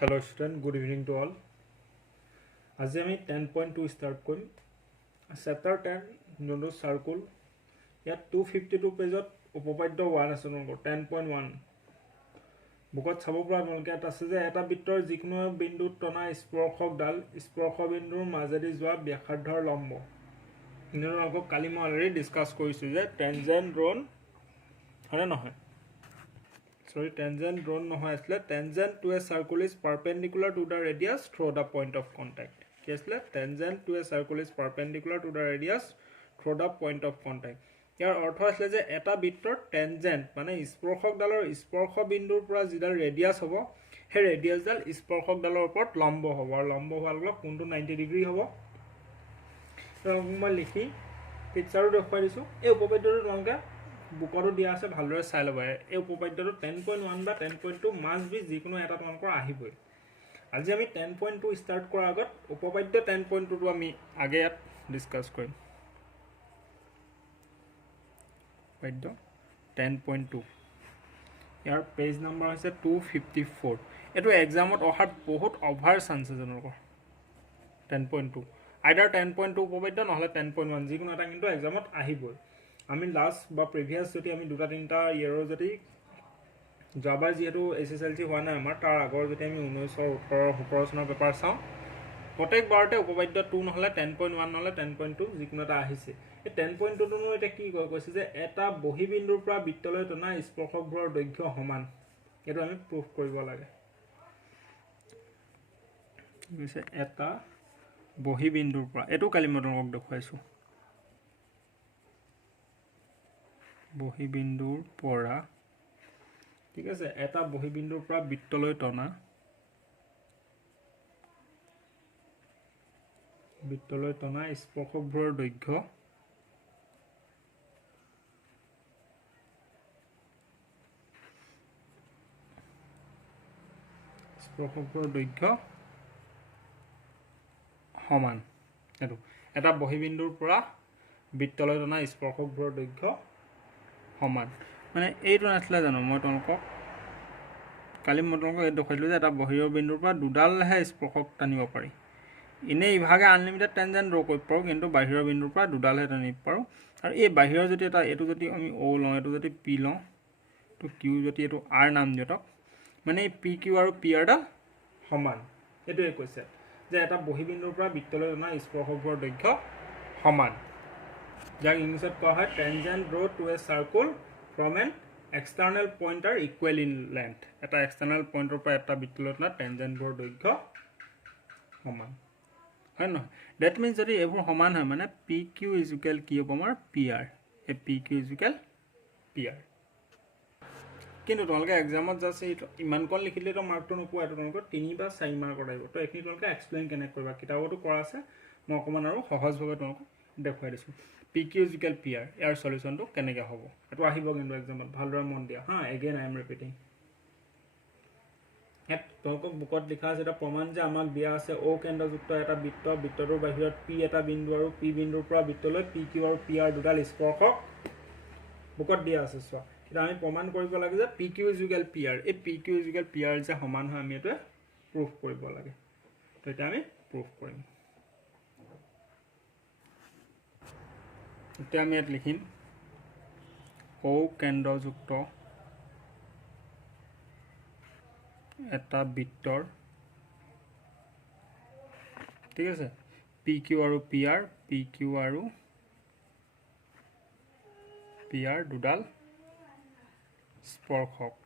Hello student, good evening to all. আজি আমি 10.2 start কৰিম. Chapter 10 যোনটো circle ইয়াত 252 পেজত উপপাদ্য 1 আছে নম্বৰ 10.1 বুকত চাব পৰা আপোনালোকে এটা আছে যে এটা বৃত্তৰ যিকোনো বিন্দুত টনা স্পৰ্শকডাল স্পৰ্শ বিন্দুৰ মাজেদি যোৱা ব্যাসাৰ্ধৰ লম্ব. আপোনালোকক কালি মই অলৰেডি ডিসকাস কৰিছো যে টেনজেন্ট ড্ৰোন হয়নে নহয়. Sorry, tangent drawn নহয় আসলে tangent to a circle is perpendicular to the radius through the point of contact. কি আসলে tangent to a circle is perpendicular to the radius through the point of contact. ইয়াৰ অৰ্থ আসলে যে এটা বৃত্তৰ tangent মানে স্পৰ্শকডালৰ স্পৰ্শ বিন্দুৰ পৰা যিডাল ৰেডিয়াস হ'ব সেই ৰেডিয়াসডাল স্পৰ্শকডালৰ ওপৰত লম্ব হ'ব আৰু লম্ব হোৱাৰ লগে কোনটো 90 ডিগ্ৰী হ'ব. তো মই লিখি পিকচাৰটো দেখুৱাই দিছো. এই উপপাদ্যটো তোমালোকে বুকটো দিয়া আছে ভালদৰে চাই ল'বা. এই উপপাদ্যটো 10.1 বা 10.2 মাষ্ট বি যিকোনো এটা তোমালোকৰ আহিবই. আজি আমি 10.2 ষ্টাৰ্ট কৰাৰ আগত উপপাদ্য 10.2 টো আমি আগে ইয়াত ডিসকাস কৰিম. উপপাদ্য 10.2 ইয়াৰ পেজ নম্বৰ হৈছে 254. এটো এক্সামত অহাৰ বহুত অভাৰ চান্স আছে জনকৰ 10.2 আইদাৰ 10.2 উপপাদ্য নহলে 10.1 যিকোনো এটা কিন্তু এক্সামত আহিবই. আমি লাস্ট বা প্রিভিয়াস যদি আমি দুটা তিনটা ইয়াৰৰ যদি যাবাৰ যেহেতু এসএসএলসি হোৱা নাই আমাৰ তাৰ আগৰ যদি আমি 1918 চনৰ পেপাৰ চাওঁ প্ৰত্যেকবাৰতে উপপাদ্য 2 নহলে 10.1 নহলে 10.2 যিকোনো এটা আহিছে. এই 10.2 টো এটা কি কৈছে যে এটা বহিবিন্দুৰ পৰা বৃত্তলৈ টনা স্পৰ্শকবোৰৰ দৈৰ্ঘ্য সমান. এটো আমি প্ৰুফ কৰিব লাগে. কৈছে এটা বহিবিন্দুৰ পৰা এটো কালি মই তোমাক দেখুৱাইছো. বহিবিন্দুৰ পৰা ঠিক আছে এটা বহিবিন্দুৰ পৰা বৃত্তলৈ টনা স্পৰ্শকবোৰৰ দৈৰ্ঘ্য সমান. এটো এটা বহিবিন্দুৰ পৰা বৃত্তলৈ টনা স্পৰ্শকবোৰৰ দৈৰ্ঘ্য সমান. মানে এইটো নাছিলে জানো মই তোমালোকক কালি মই তোমালোকক এই দেখাইলো যে এটা বহিৰৰ বিন্দুৰ পৰা দুডালহে স্পৰ্শক টানিব পাৰি. ইনে ইভাগে আনলিমিটেড টেনজেন্ট ড্ৰ কৰিব পাৰো কিন্তু বাহিৰৰ বিন্দুৰ পৰা দুডালহে টানিব পাৰো. আৰু এই বাহিৰৰ যদি এটা এটো যদি আমি O লওঁ এটো যদি P লওঁ তো Q যদি এটো R নাম দিয়ক মানে এই PQ আৰু PR ডাল সমান. এটোৱে কৈছে যে এটা বহিবিন্দুৰ পৰা বৃত্তলৈ টনা স্পৰ্শকবোৰৰ দৈৰ্ঘ্য সমান. যাক ইংলিছত কোৱা হয় tangent draw to a circle from an external point are equal in length. এটা এক্সটাৰ্নাল পইণ্টৰ পৰা এটা বৃত্তলৈ টনা tangent বোৰ দৈৰ্ঘ্য সমান হয় নহয়. দ্যাট মিন্স যদি এবোৰ সমান হয় মানে PQ is equal কি হ'ব আমাৰ PR. A PQ is equal PR. কিন্তু তোমালোকে এক্সামত জাস্ট ইমান কোন লিখিলে তো মাৰ্কটো নোপোৱা. এটো তোমালোকৰ 3 বা 4 মাৰ্কৰ আহিব. তো এখিনি তোমালোকে এক্সপ্লেইন কেনে কৰিবা কিতাপতো কৰা আছে মই অকমান আৰু সহজভাৱে তোমালোকক দেখুৱাই দিছো. PQ is equal PR ইয়াৰ সলিউশনটো কেনেকৈ হ'ব এটো আহিব কিন্তু এক্সামত ভালদৰে মন দিয়া. হা again I am repeating. At তোমালোকক বুকত লিখা আছে এটা প্ৰমাণ যে আমাক দিয়া আছে O কেন্দ্ৰযুক্ত এটা বৃত্ত বৃত্তটোৰ বাহিৰত P এটা বিন্দু আৰু P বিন্দুৰ পৰা বৃত্তলৈ PQ আৰু PR দুডাল স্পৰ্শক বুকত দিয়া আছে. চোৱা এটা আমি প্ৰমাণ কৰিব লাগে যে PQ is equal PR. এই PQ is equal PR যে সমান হয় আমি এটো প্ৰুফ কৰিব লাগে. তো এটা আমি প্ৰুফ কৰিম. এতিয়া আমি ইয়াত লিখিম O কেন্দ্ৰযুক্ত এটা বৃত্তৰ ঠিক আছে PQ আৰু PR PQ আৰু PR দুডাল স্পৰ্শক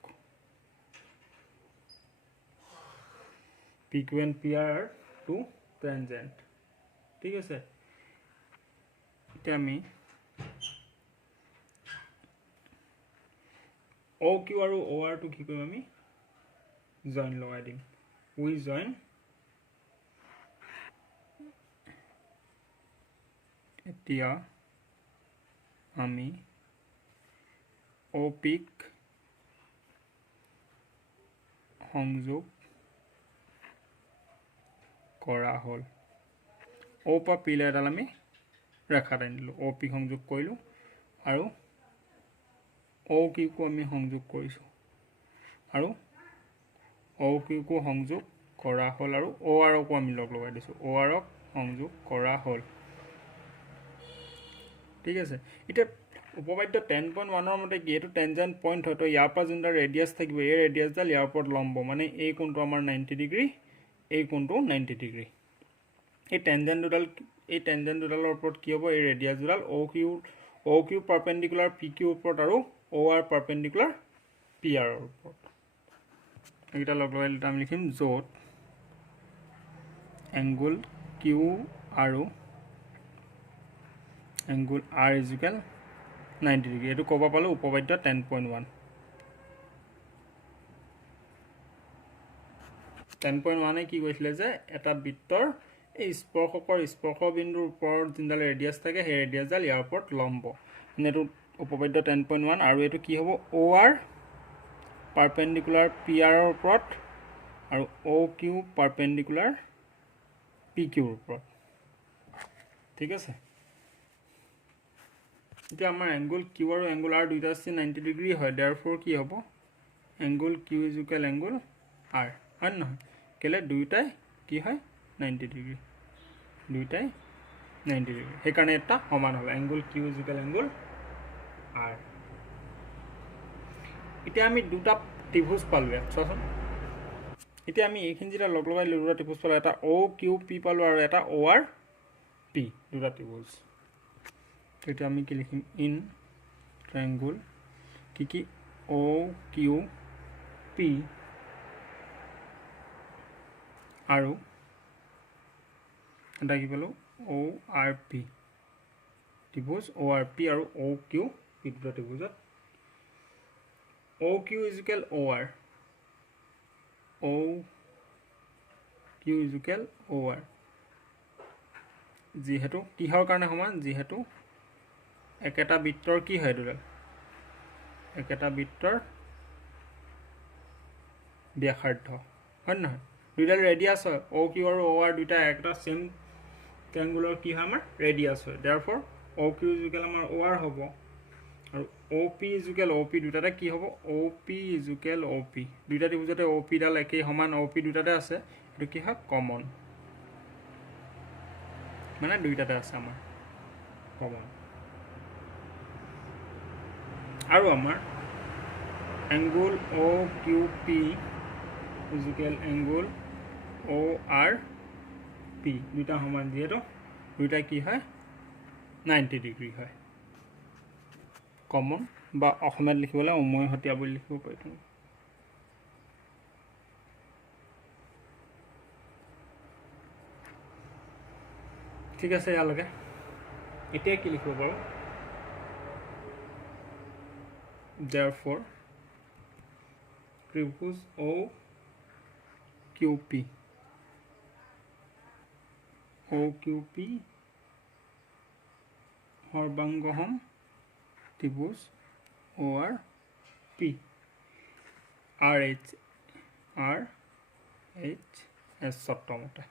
PQ and PR are two tangent. ঠিক আছে এতিয়া আমি OQ আৰু OR টো কি কৰিম আমি জয়েন লগাই দিম. উই জয়েন এতিয়া আমি OP সংযোগ কৰা হল. O পৰা P লে এডাল আমি ৰেখা টানি দিলো. OP সংযোগ কৰিলো আৰু OQ को আমি সংযোগ কৰিছো আৰু OQ को সংযোগ কৰা হ'ল আৰু অ' আৰকো আমি লগাই দিছোঁ অ' আৰক সংযোগ কৰা হ'ল ঠিক আছে এতিয়া উপপাদ্য 10.1 মতে কি এইটো টেনজেণ্ট পইণ্ট হয় তো ইয়াৰ পৰা যোনটা ৰেডিয়াছ থাকিব এই ৰেডিয়াছডাল ইয়াৰ ওপৰত লম্ব মানে এই কোণটো আমাৰ 90 ডিগ্ৰী এই কোণটো 90 ডিগ্ৰী এই টেনজেণ্ট দুডালৰ ওপৰত কি হ'ব এই ৰেডিয়াছ দুডাল অ কিউ পাৰপেণ্ডিকুলাৰ পি কিউ ওপৰত আৰু অ আৰ পাৰপেণ্ডিকুলাৰ পি আৰৰ ওপৰত এইকেইটা লগাই আমি লিখিম য'ত এংগুল কিউ আৰু এংগুল আৰ ইজুকেল 90 ডিগ্ৰী এইটো ক'ব পালোঁ উপপাদ্য 10.1 10.1 কি কৈছিলে যে এটা বৃত্তৰ এই স্পৰ্শ বিন্দুৰ ওপৰত যোনডাল ৰেডিয়াছ থাকে সেই ৰেডিয়াছডাল ইয়াৰ ওপৰত লম্ব এইটো উপপাদ্য 10.1 আৰু এইটো কি হ'ব অ আৰ পাৰপেণ্ডিকুলাৰ পি আৰৰ ওপৰত আৰু অ কিউ পাৰপেণ্ডিকুলাৰ পি কিউৰ ওপৰত ঠিক আছে এতিয়া আমাৰ এংগুল কিউ আৰু এংগুল আৰ দুইটা 90 ডিগ্ৰী হয় দেয়াৰফৰ কি হ'ব angle Q is equal angle R হয় নহয় কেলে দুইটাই কি হয় 90 ডিগ্ৰী দুইটাই 90 ডিগ্ৰী সেইকাৰণে এটা সমান হ'ব angle Q is equal angle R এতিয়া আমি দুটা ত্ৰিভুজ পালোঁ ইয়াত চোৱাচোন এতিয়া আমি এইখিনি যেতিয়া লগাই দুটা ত্ৰিভুজ পালোঁ এটা অ কিউ পি পালোঁ আৰু এটা অ আৰ পি দুটা ত্ৰিভুজ এতিয়া আমি কি লিখিম ইন ট্ৰায়াঙ্গল কি অ কিউ পি আৰু এটা কি পালোঁ অ আৰ পি ত্ৰিভুজ অ আৰ পি আৰু অ কিউ পি দুটা ত্ৰিভুজত অ কিউ ইজুকেল অ আৰ অ কিউ ইজুকেল অ আৰ যিহেতু কিহৰ কাৰণে সমান যিহেতু একেটা বৃত্তৰ কি হয় দুডাল একেটা বৃত্তৰ ব্যাসাৰ্ধ হয় নহয় দুইডাল ৰেডিয়াছ হয় অ কিউ আৰু অ আৰ দুইটা একটা সেম ট্ৰায়াঙ্গুলৰ কি হয় আমাৰ ৰেডিয়াছ হয় দেয়াৰফৰ অ কিউ ইজুকেল আমাৰ অ আৰ হ'ব আৰু অ পি ইজুকেল অ পি দুটাতে কি হ'ব অ পি ইজুকেল অ পি দুইটা ত্ৰিভুজতে অ পি ডাল একেই সমান অ পি দুটাতে আছে এইটো কি হয় কমন মানে দুইটাতে আছে আমাৰ কমন আৰু আমাৰ এংগুল অ কিউ পি ইজুকেল এংগুল অ আৰ পি দুইটা সমান যিহেতু দুইটা কি হয় 90 ডিগ্ৰী হয় কমন বা অসমীয়াত লিখিবলৈ উমৈহতীয়া বুলি লিখিব পাৰিম ঠিক আছে ইয়ালৈকে এতিয়া কি লিখিব পাৰোঁ therefore ত্ৰিভুজ অ কিউ পি সৰ্বাংগহম ত্ৰিভুজ অ R P R H S চত্ৰমতে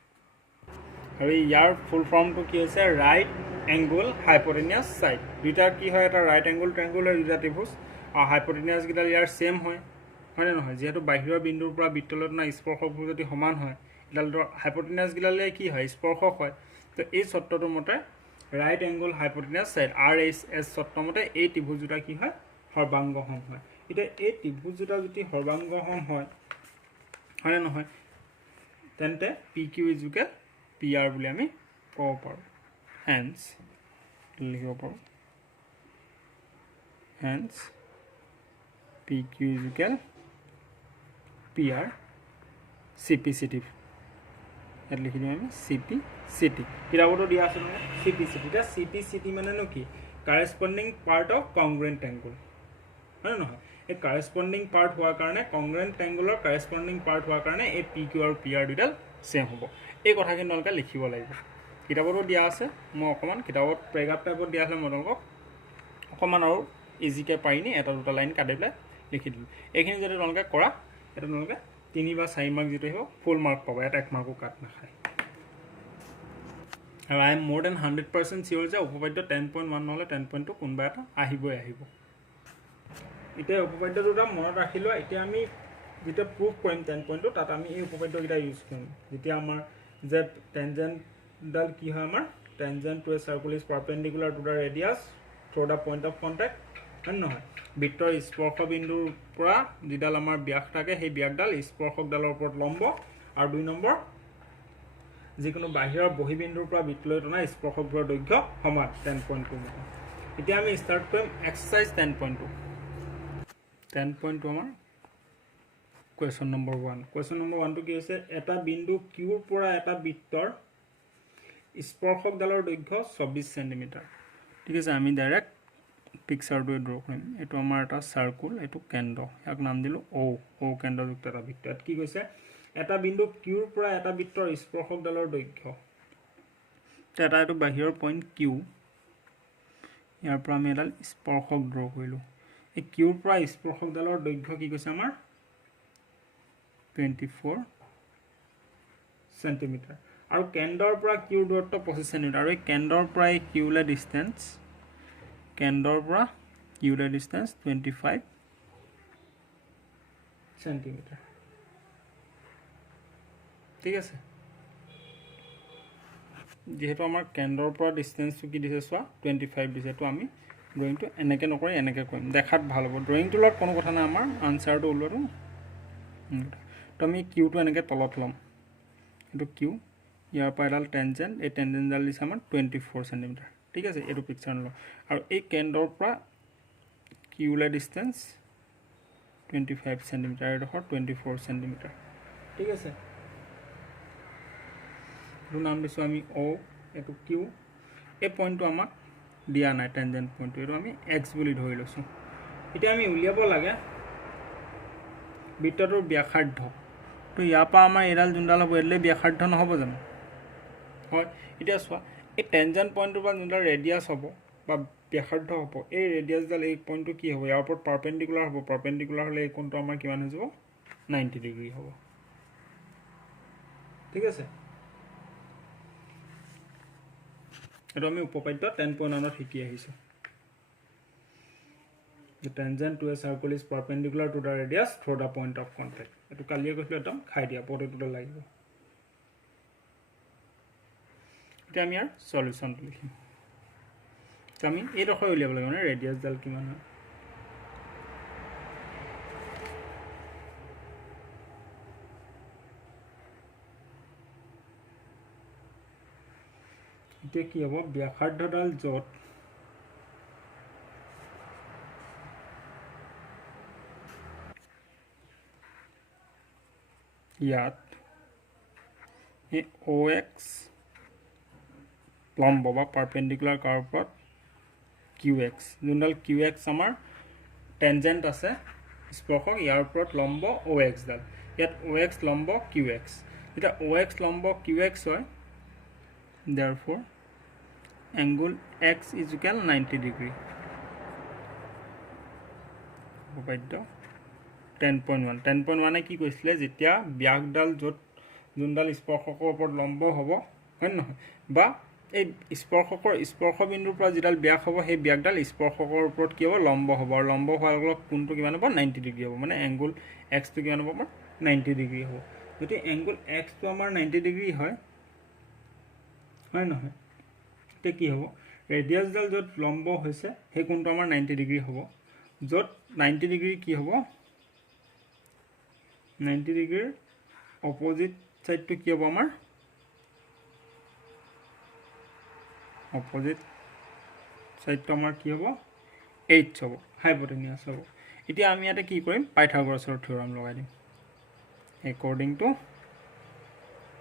আৰু ইয়াৰ ফুল ফৰ্মটো কি হৈছে ৰাইট এংগুল হাইপটেনিয়াছ ছাইড দুইটা কি হয় এটা ৰাইট এংগুল ট্ৰায়াঙ্গুল হয় দুটা ত্ৰিভুজ আৰু হাইপটেনিয়াছকেইডাল ইয়াৰ ছেম হয়নে নহয় যিহেতু বাহিৰৰ বিন্দুৰ পৰা বৃত্তলৈ টনা স্পৰ্শবোৰ যদি সমান হয় এডাল হাইপটেনিয়াছকেইডালে কি হয় স্পৰ্শক হয় তো এই চত্ৰটোৰ মতে right angle hypotenuse side R H S চত্ৰমতে এই ত্ৰিভুজ দুটা কি হয় সৰ্বাংগহম হয় এতিয়া এই ত্ৰিভুজ দুটা যদি সৰ্বাংগহম হয়নে নহয় তেন্তে P Q is equal P R বুলি আমি ক'ব পাৰোঁ হেন্স লিখিব পাৰোঁ hence P Q is equal P R C P C T ইয়াত লিখি দিম আমি চি পি চি টি কিতাপতো দিয়া আছে মানে চি পি চি টি এতিয়া চি পি চি টি মানেনো কি corresponding part of congruent angle হয়নে নহয় এই কাৰেছপণ্ডিং পাৰ্ট হোৱাৰ কাৰণে কংগ্ৰুৱেণ্ট এংগুলৰ কাৰেছপণ্ডিং পাৰ্ট হোৱাৰ কাৰণে এই পি কিউ আৰু পি আৰ দুডাল ছেম হ'ব এই কথাখিনি তোমালোকে লিখিব লাগিব কিতাপতো দিয়া আছে মই অকণমান কিতাপত পেৰাগ্ৰাফ টাইপত দিয়া আছে মই তোমালোকক অকণমান আৰু ইজিকৈ পাৰিনি এটা দুটা লাইন কাটি পেলাই লিখি দিলোঁ এইখিনি যদি তোমালোকে কৰা এটা তোমালোকে 3 বা 4 মাৰ্ক যিটো আহিব ফুল মাৰ্ক পাবা ইয়াত 1 মাৰ্কো কাট নাখায় আৰু আই এম মোৰ দেন 100% চিয়'ৰ যে উপপাদ্য 10.1 নহ'লে 10.2 কোনোবা এটা আহিব এতিয়া উপপাদ্য দুটা মনত ৰাখি লোৱা এতিয়া আমি যেতিয়া প্ৰুফ কৰিম 10 পইণ্টটো তাত আমি এই উপপাদ্যকেইটা ইউজ কৰিম যেতিয়া আমাৰ যে টেনজেণ্টডাল কি হয় আমাৰ tangent to a circle is perpendicular to the radius through the point of contact হয় নহয় বৃত্তৰ স্পৰ্শ বিন্দুৰ পৰা যিডাল আমাৰ ব্যাস থাকে সেই ব্যাসডাল স্পৰ্শকডালৰ ওপৰত লম্ব আৰু 2 নম্বৰ যিকোনো বাহিৰৰ বহিবিন্দুৰ পৰা বৃত্তলৈ টনা স্পৰ্শকবোৰৰ দৈৰ্ঘ্য সমান 10.2 মতে এতিয়া আমি ষ্টাৰ্ট কৰিম এক্সাৰচাইজ 10.2 10.2 আমাৰ কুৱেশ্যন নম্বৰ 1 কুৱেশ্যন নম্বৰ 1 টো কি হৈছে এটা বিন্দু কিউৰ পৰা এটা বৃত্তৰ স্পৰ্শকডালৰ দৈৰ্ঘ্য 24 সেন্টিমিটাৰ ঠিক আছে আমি ডাইৰেক্ট পিকচাৰটো ড্ৰ কৰিম এটো আমাৰ এটা সাৰ্কুল এটো কেন্দ্ৰ ইয়াক নাম দিলো ও কেন্দ্ৰযুক্ত এটা বৃত্ত ইয়াত কি কৈছে এটা বিন্দু কিউৰ পৰা এটা বৃত্তৰ স্পৰ্শকডালৰ দৈৰ্ঘ্য এটা এটো বাহিৰৰ পইণ্ট কিউ ইয়াৰ পৰা আমি এডাল স্পৰ্শক ড্ৰ কৰিলো এই কিউৰ পৰা স্পৰ্শকডালৰ দৈৰ্ঘ্য কি কৈছে আমাৰ 24 সেন্টিমিটাৰ আৰু কেন্দ্ৰৰ পৰা কিউৰ দূৰত্ব 25 সেন্টিমিটাৰ আৰু এই কেন্দ্ৰৰ পৰা এই কিউলে ডিসটেন্স কেন্দ্ৰৰ পৰা কিউলে ডিসটেন্স 25 সেন্টিমিটাৰ ঠিক আছে যেহেতু আমাৰ কেন্দ্ৰৰ পৰা ডিসটেন্সটো কি দিছে সোৱা 25 দিছে তো আমি ড্ৰয়িংটো এনেকে নকৰি এনেকে কৰিম দেখাত ভাল হ'ব ড্ৰয়িংটো লগত কোনো কথা নাই আমাৰ আনসাৰটো ওলোৱাটো তো আমি কিউটো এনেকে তলত লম এটো কিউ ইয়াৰ পৰা এডাল টেনজেন্ট এই টেনজেন্টডাল দিছে আমাৰ 24 সেন্টিমিটাৰ ঠিক আছে এটো পিকচাৰ নল আৰু এই কেন্দ্ৰৰ পৰা কিউলে ডিসটেন্স 25 সেন্টিমিটাৰ এডোখৰ 24 সেন্টিমিটাৰ ঠিক আছে এটো নাম দিছো আমি ও এটো কিউ এই পইণ্টটো আমাক দিয়া নাই টেনজেন্ট পইণ্টটো এটো আমি এক্স বুলি ধৰি লৈছো এতিয়া আমি উলিয়াব লাগে বৃত্তটোৰ ব্যাসাৰ্ধ তো ইয়াৰ পৰা আমাৰ এডাল জুনডাল হ'ব এলে ব্যাসাৰ্ধ নহব জানো হয় এতিয়া চোৱা এই টেনজেন্ট পইণ্টৰ পৰা জুনডাল ৰেডিয়াস হ'ব বা ব্যাসাৰ্ধ হ'ব এই ৰেডিয়াসডাল এই পইণ্টটো কি হ'ব ইয়াৰ ওপৰত পাৰপেণ্ডিকুলাৰ হ'ব পাৰপেণ্ডিকুলাৰ হলে এই কোণটো আমাৰ কিমান হৈ যাব 90 ডিগ্ৰী হ'ব ঠিক আছে এটো আমি উপপাদ্য 10.1 ত শিকি আহিছো The tangent to a circle is perpendicular to the radius through the point of contact. এটো কালিয়ে কৈছিল একদম খাই দিয়া পটেটোটা লাগিব এটা আমি আর সলিউশনটো লিখিম তো আমি এই ৰখা উলিয়াব লাগিব মানে ৰেডিয়াস ডাল কিমান হয় এতিয়া কি হ'ব ব্যাসাৰ্ধডাল যত ইয়াত এই OX লম্ব বা পাৰপেন্ডিকুলাৰ কাৰ্ভ ওপৰত QX যোনডাল QX আমাৰ টেনজেন্ট আছে স্পৰ্শক ইয়াৰ ওপৰত লম্ব OX ডাল ইয়াত OX লম্ব QX এটা OX লম্ব QX হয় therefore angle X is equal 90 degree উপপাদ্য 10.1 এ কি কৈছিলে যেতিয়া ব্যাসডাল যত যোনডাল স্পৰ্শকৰ ওপৰত লম্ব হ'ব হয় নহয় বা এই স্পৰ্শকৰ স্পৰ্শ বিন্দুৰ পৰা যিডাল ব্যাস হ'ব সেই ব্যাসডাল স্পৰ্শকৰ ওপৰত কি হ'ব লম্ব হ'ব আৰু লম্ব হোৱাৰ লগে কোণটো কিমান হ'ব 90 ডিগ্ৰী হ'ব মানে এংগল x টো কিমান হ'ব আমাৰ 90 ডিগ্ৰী হ'ব যদি এংগল x টো আমাৰ 90 ডিগ্ৰী হয় হয় নহয় তে কি হ'ব ৰেডিয়াসডাল যত লম্ব হৈছে সেই কোণটো আমাৰ 90 ডিগ্ৰী হ'ব যত 90 ডিগ্ৰী কি হ'ব 90 ডিগ্ৰীৰ অপোজিট সাইডটো কি হ'ব আমাৰ অপোজিট সাইডটো আমাৰ কি হ'ব h হ'ব হাইপোটেনিয়াস হ'ব এতিয়া আমি ইয়াতে কি কৰিম পাইথাগোৰাছৰ থিওৰাম লগাই দিম according to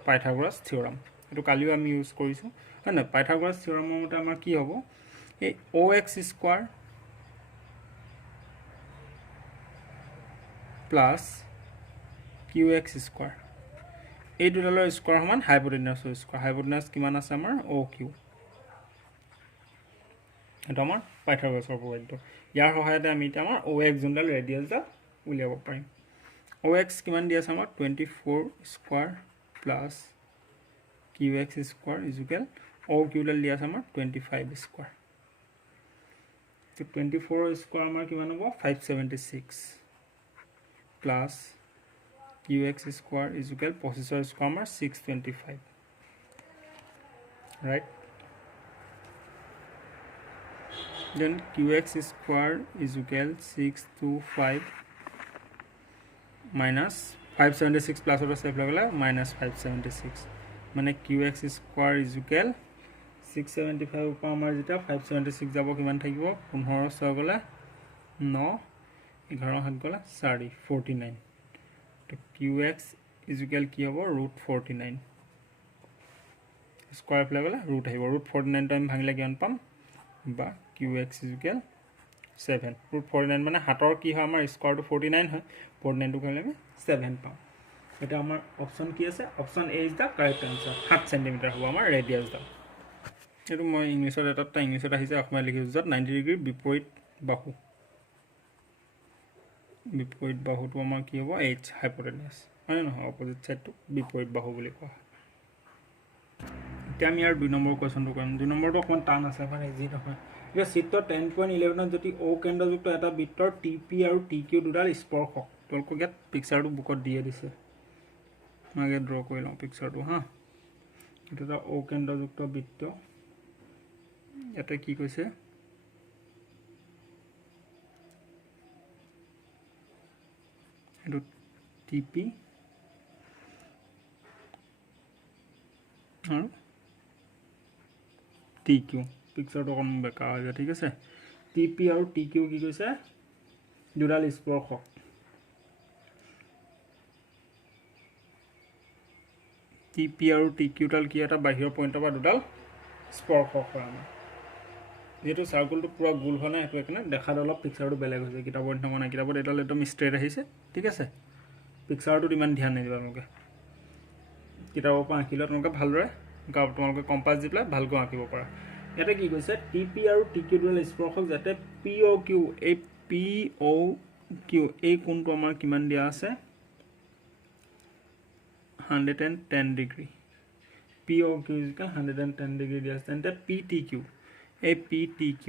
পাইথাগোৰাছ থিওৰাম এটো কালিও আমি ইউজ কৰিছো হয় না পাইথাগোৰাছ থিওৰামৰ মতে আমাৰ কি হ'ব এই OX square plus QX square এই দুটালৰ স্কয়াৰ সমান হাইপোটেনিয়াছৰ স্কয়াৰ হাইপোটেনিয়াছ কিমান আছে আমাৰ OQ এটা আমাৰ পাইথাগোৰাছৰ উপপাদ্য ইয়াৰ সহায়তে আমি এটা আমাৰ OX যোনডাল ৰেডিয়াসডাল উলিয়াব পাৰিম OX কিমান দি আছে আমাৰ 24 square plus QX square is equal OQ ডাল দি আছে আমাৰ 25 স্কয়াৰ তো 24 স্কয়াৰ আমাৰ কিমান হ'ব 576 plus qx square is equal processor square আমাৰ 625 right then qx square is equal 625 minus 576 plus or save lagala minus 576 মানে qx square is equal 675 upar amar jeta 576 jabo kiman thakibo 15 6 gala 9 11 7 gala 49 to qx is equal ki hobo √49 square play gala root ahibo √49 time bhangile kiman pam ba qx is equal 7 √49 মানে হাতৰ কি হয় আমাৰ square two 49 হয় 49 two কৰিলে আমি 7 পাম এটা আমাৰ অপচন কি আছে option A is the correct answer 7 centimetre হ'ব আমাৰ ৰেডিয়াস দা এটো মই ইংলিছত এটা ইংলিছত আহিছে অসমীয়া লিখিছো যত 90 ডিগ্ৰী বিপৰীত বাহুটো আমাৰ কি হ'ব h হাইপোটেনাস মানে নহয় অপোজিট সাইডটো বিপৰীত বাহু বুলি কোৱা এতিয়া আমি আৰু 2 নম্বৰ কোৱেশ্চনটো কৰিম 2 নম্বৰটো অকমান টান আছে মানে ইজি নহয় যে চিত্ৰ 10.11 যদি ও কেন্দ্ৰযুক্ত এটা বৃত্তৰ টিপি আৰু টিকিউ দুডাল স্পৰ্শক তোলক গেট পিকচাৰটো বুকত দিয়ে দিছে মাগে ড্ৰ কৰি লওঁ পিকচাৰটো হা এটা ও কেন্দ্ৰযুক্ত বৃত্ত এটা কি কৈছে এটো টিপি আৰু টিকিউ পিকচাৰটো অকন বেকা হৈ ঠিক আছে টিপি আৰু টিকিউ কি কৈছে দুডাল স্পৰ্শক টিপি আৰু টিকিউ ডাল কি এটা বাহিৰৰ পইণ্টৰ পৰা দুডাল স্পৰ্শক হয় আমাৰ যেটো সাৰ্কেলটো পুৰা গোল হয় না এটো এখানে দেখা দলপ পিকচাৰটো বেলেগ হৈছে কিতাপৰ নিচিনা নাই কিতাপত এটা একদম ষ্ট্ৰেট আহিছে ঠিক আছে পিকচাৰটো ইমান ধ্যান নিদিবা তোমালোকে কিতাপৰ পৰা আঁকিলে তোমালোকে ভালদৰে তোমালোকে কম্পাস দি পেলাই ভালকৈ আঁকিব পাৰা এটা কি কৈছে টিপি আৰু টিকিউ দুডাল স্পৰ্শক যাতে POQ এই POQ এই কোণটো আমাৰ কিমান দিয়া আছে 110 ডিগ্ৰী POQ is 110 ডিগ্ৰী দিয়া আছে তেন্তে PTQ এই PTQ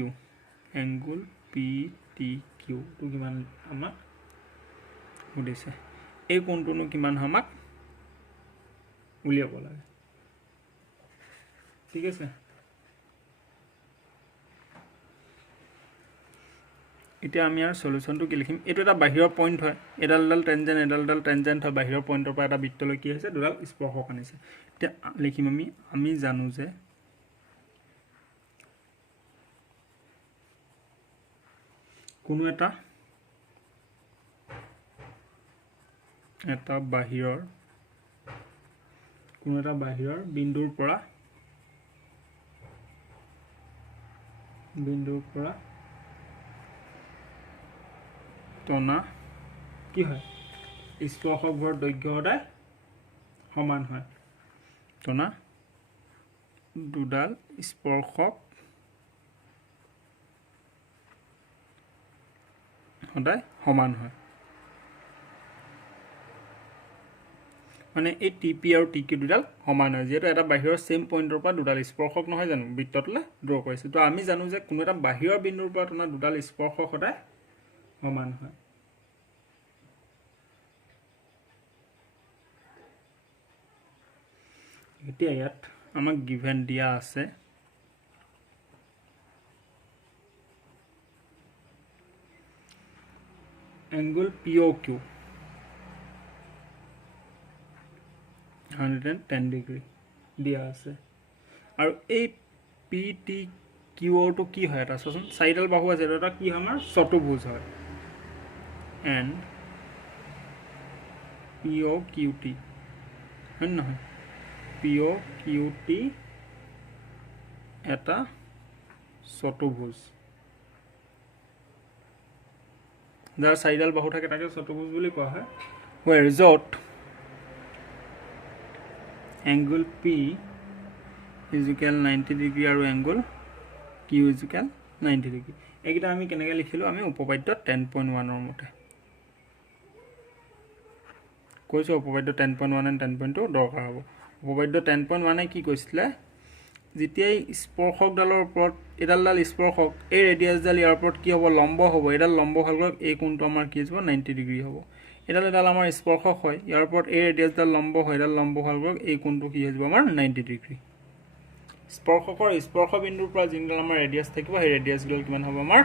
angle PTQ তো কিমান আমাক সুধিছে এই কোণটোনো কিমান আমাক উলিয়াব লাগে ঠিক আছে এতিয়া আমি আর সলিউশনটো কি লিখিম এটো এটা বাহিৰৰ পইণ্ট হয় এডাল টেনজেন্ট হয় বাহিৰৰ পইণ্টৰ পৰা এটা বৃত্তলৈ কি হৈছে দুডাল স্পৰ্শক আনিছে এতিয়া লিখিম আমি জানো যে কোনো এটা বাহিৰৰ বিন্দুৰ পৰা টনা কি হয় স্পৰ্শকবোৰৰ দৈৰ্ঘ্য সদায় সমান হয় টনা দুডাল স্পৰ্শক সদায় সমান হয় মানে এই টিপি আৰু টিকিউ দুডাল সমান হয় যেটো এটা বাহিৰৰ সেম পইণ্টৰ পৰা দুডাল স্পৰ্শক নহয় জানো বৃত্তটোলে ড্ৰ কৰিছে তো আমি জানো যে কোনো এটা বাহিৰৰ বিন্দুৰ পৰা টনা দুডাল স্পৰ্শক সদায় সমান হয় এতিয়া ইয়াত আমাক গিভেন দিয়া আছে angle POQ 110 ডিগ্ৰী দিয়া আছে আৰু এই PTQ to কি হয় এটা চোন সাইডাল বাহু আছে এটা কি আমাৰ চতুৰ্ভুজ হয় and POQT হয় নহয় POQT এটা চতুৰ্ভুজ যাৰ সাইডাল বাহু থাকে তাকে চতুৰ্ভুজ বুলি কোৱা হয় where result angle P is equal 90 degree আৰু angle Q is equal 90 degree এইটা আমি কেনেকৈ লিখিলো আমি উপপাদ্য 10.1 ৰ মতে কৈছো উপপাদ্য 10.1 and 10.2 দৰকাৰ হ'ব উপপাদ্য 10.1 এ কি কৈছিলে যেতিয়াই স্পৰ্শক ডালৰ ওপৰত এডাল স্পৰ্শক এই ৰেডিয়াস ডাল ইয়াৰ ওপৰত কি হ'ব লম্ব হ'ব এডাল লম্ব হ'লে এই কোণটো আমাৰ কি হ'ব 90 ডিগ্ৰী হ'ব এডাল এডাল আমাৰ স্পৰ্শক হয় ইয়াৰ ওপৰত এই ৰেডিয়াছডাল লম্ব হয় এডাল লম্ব হোৱাৰ লগে এই কোণটো কি হৈ যাব আমাৰ 90 ডিগ্ৰী স্পৰ্শকৰ স্পৰ্শ বিন্দুৰ পৰা যিডাল আমাৰ ৰেডিয়াছ থাকিব সেই ৰেডিয়াছডাল কিমান হ'ব আমাৰ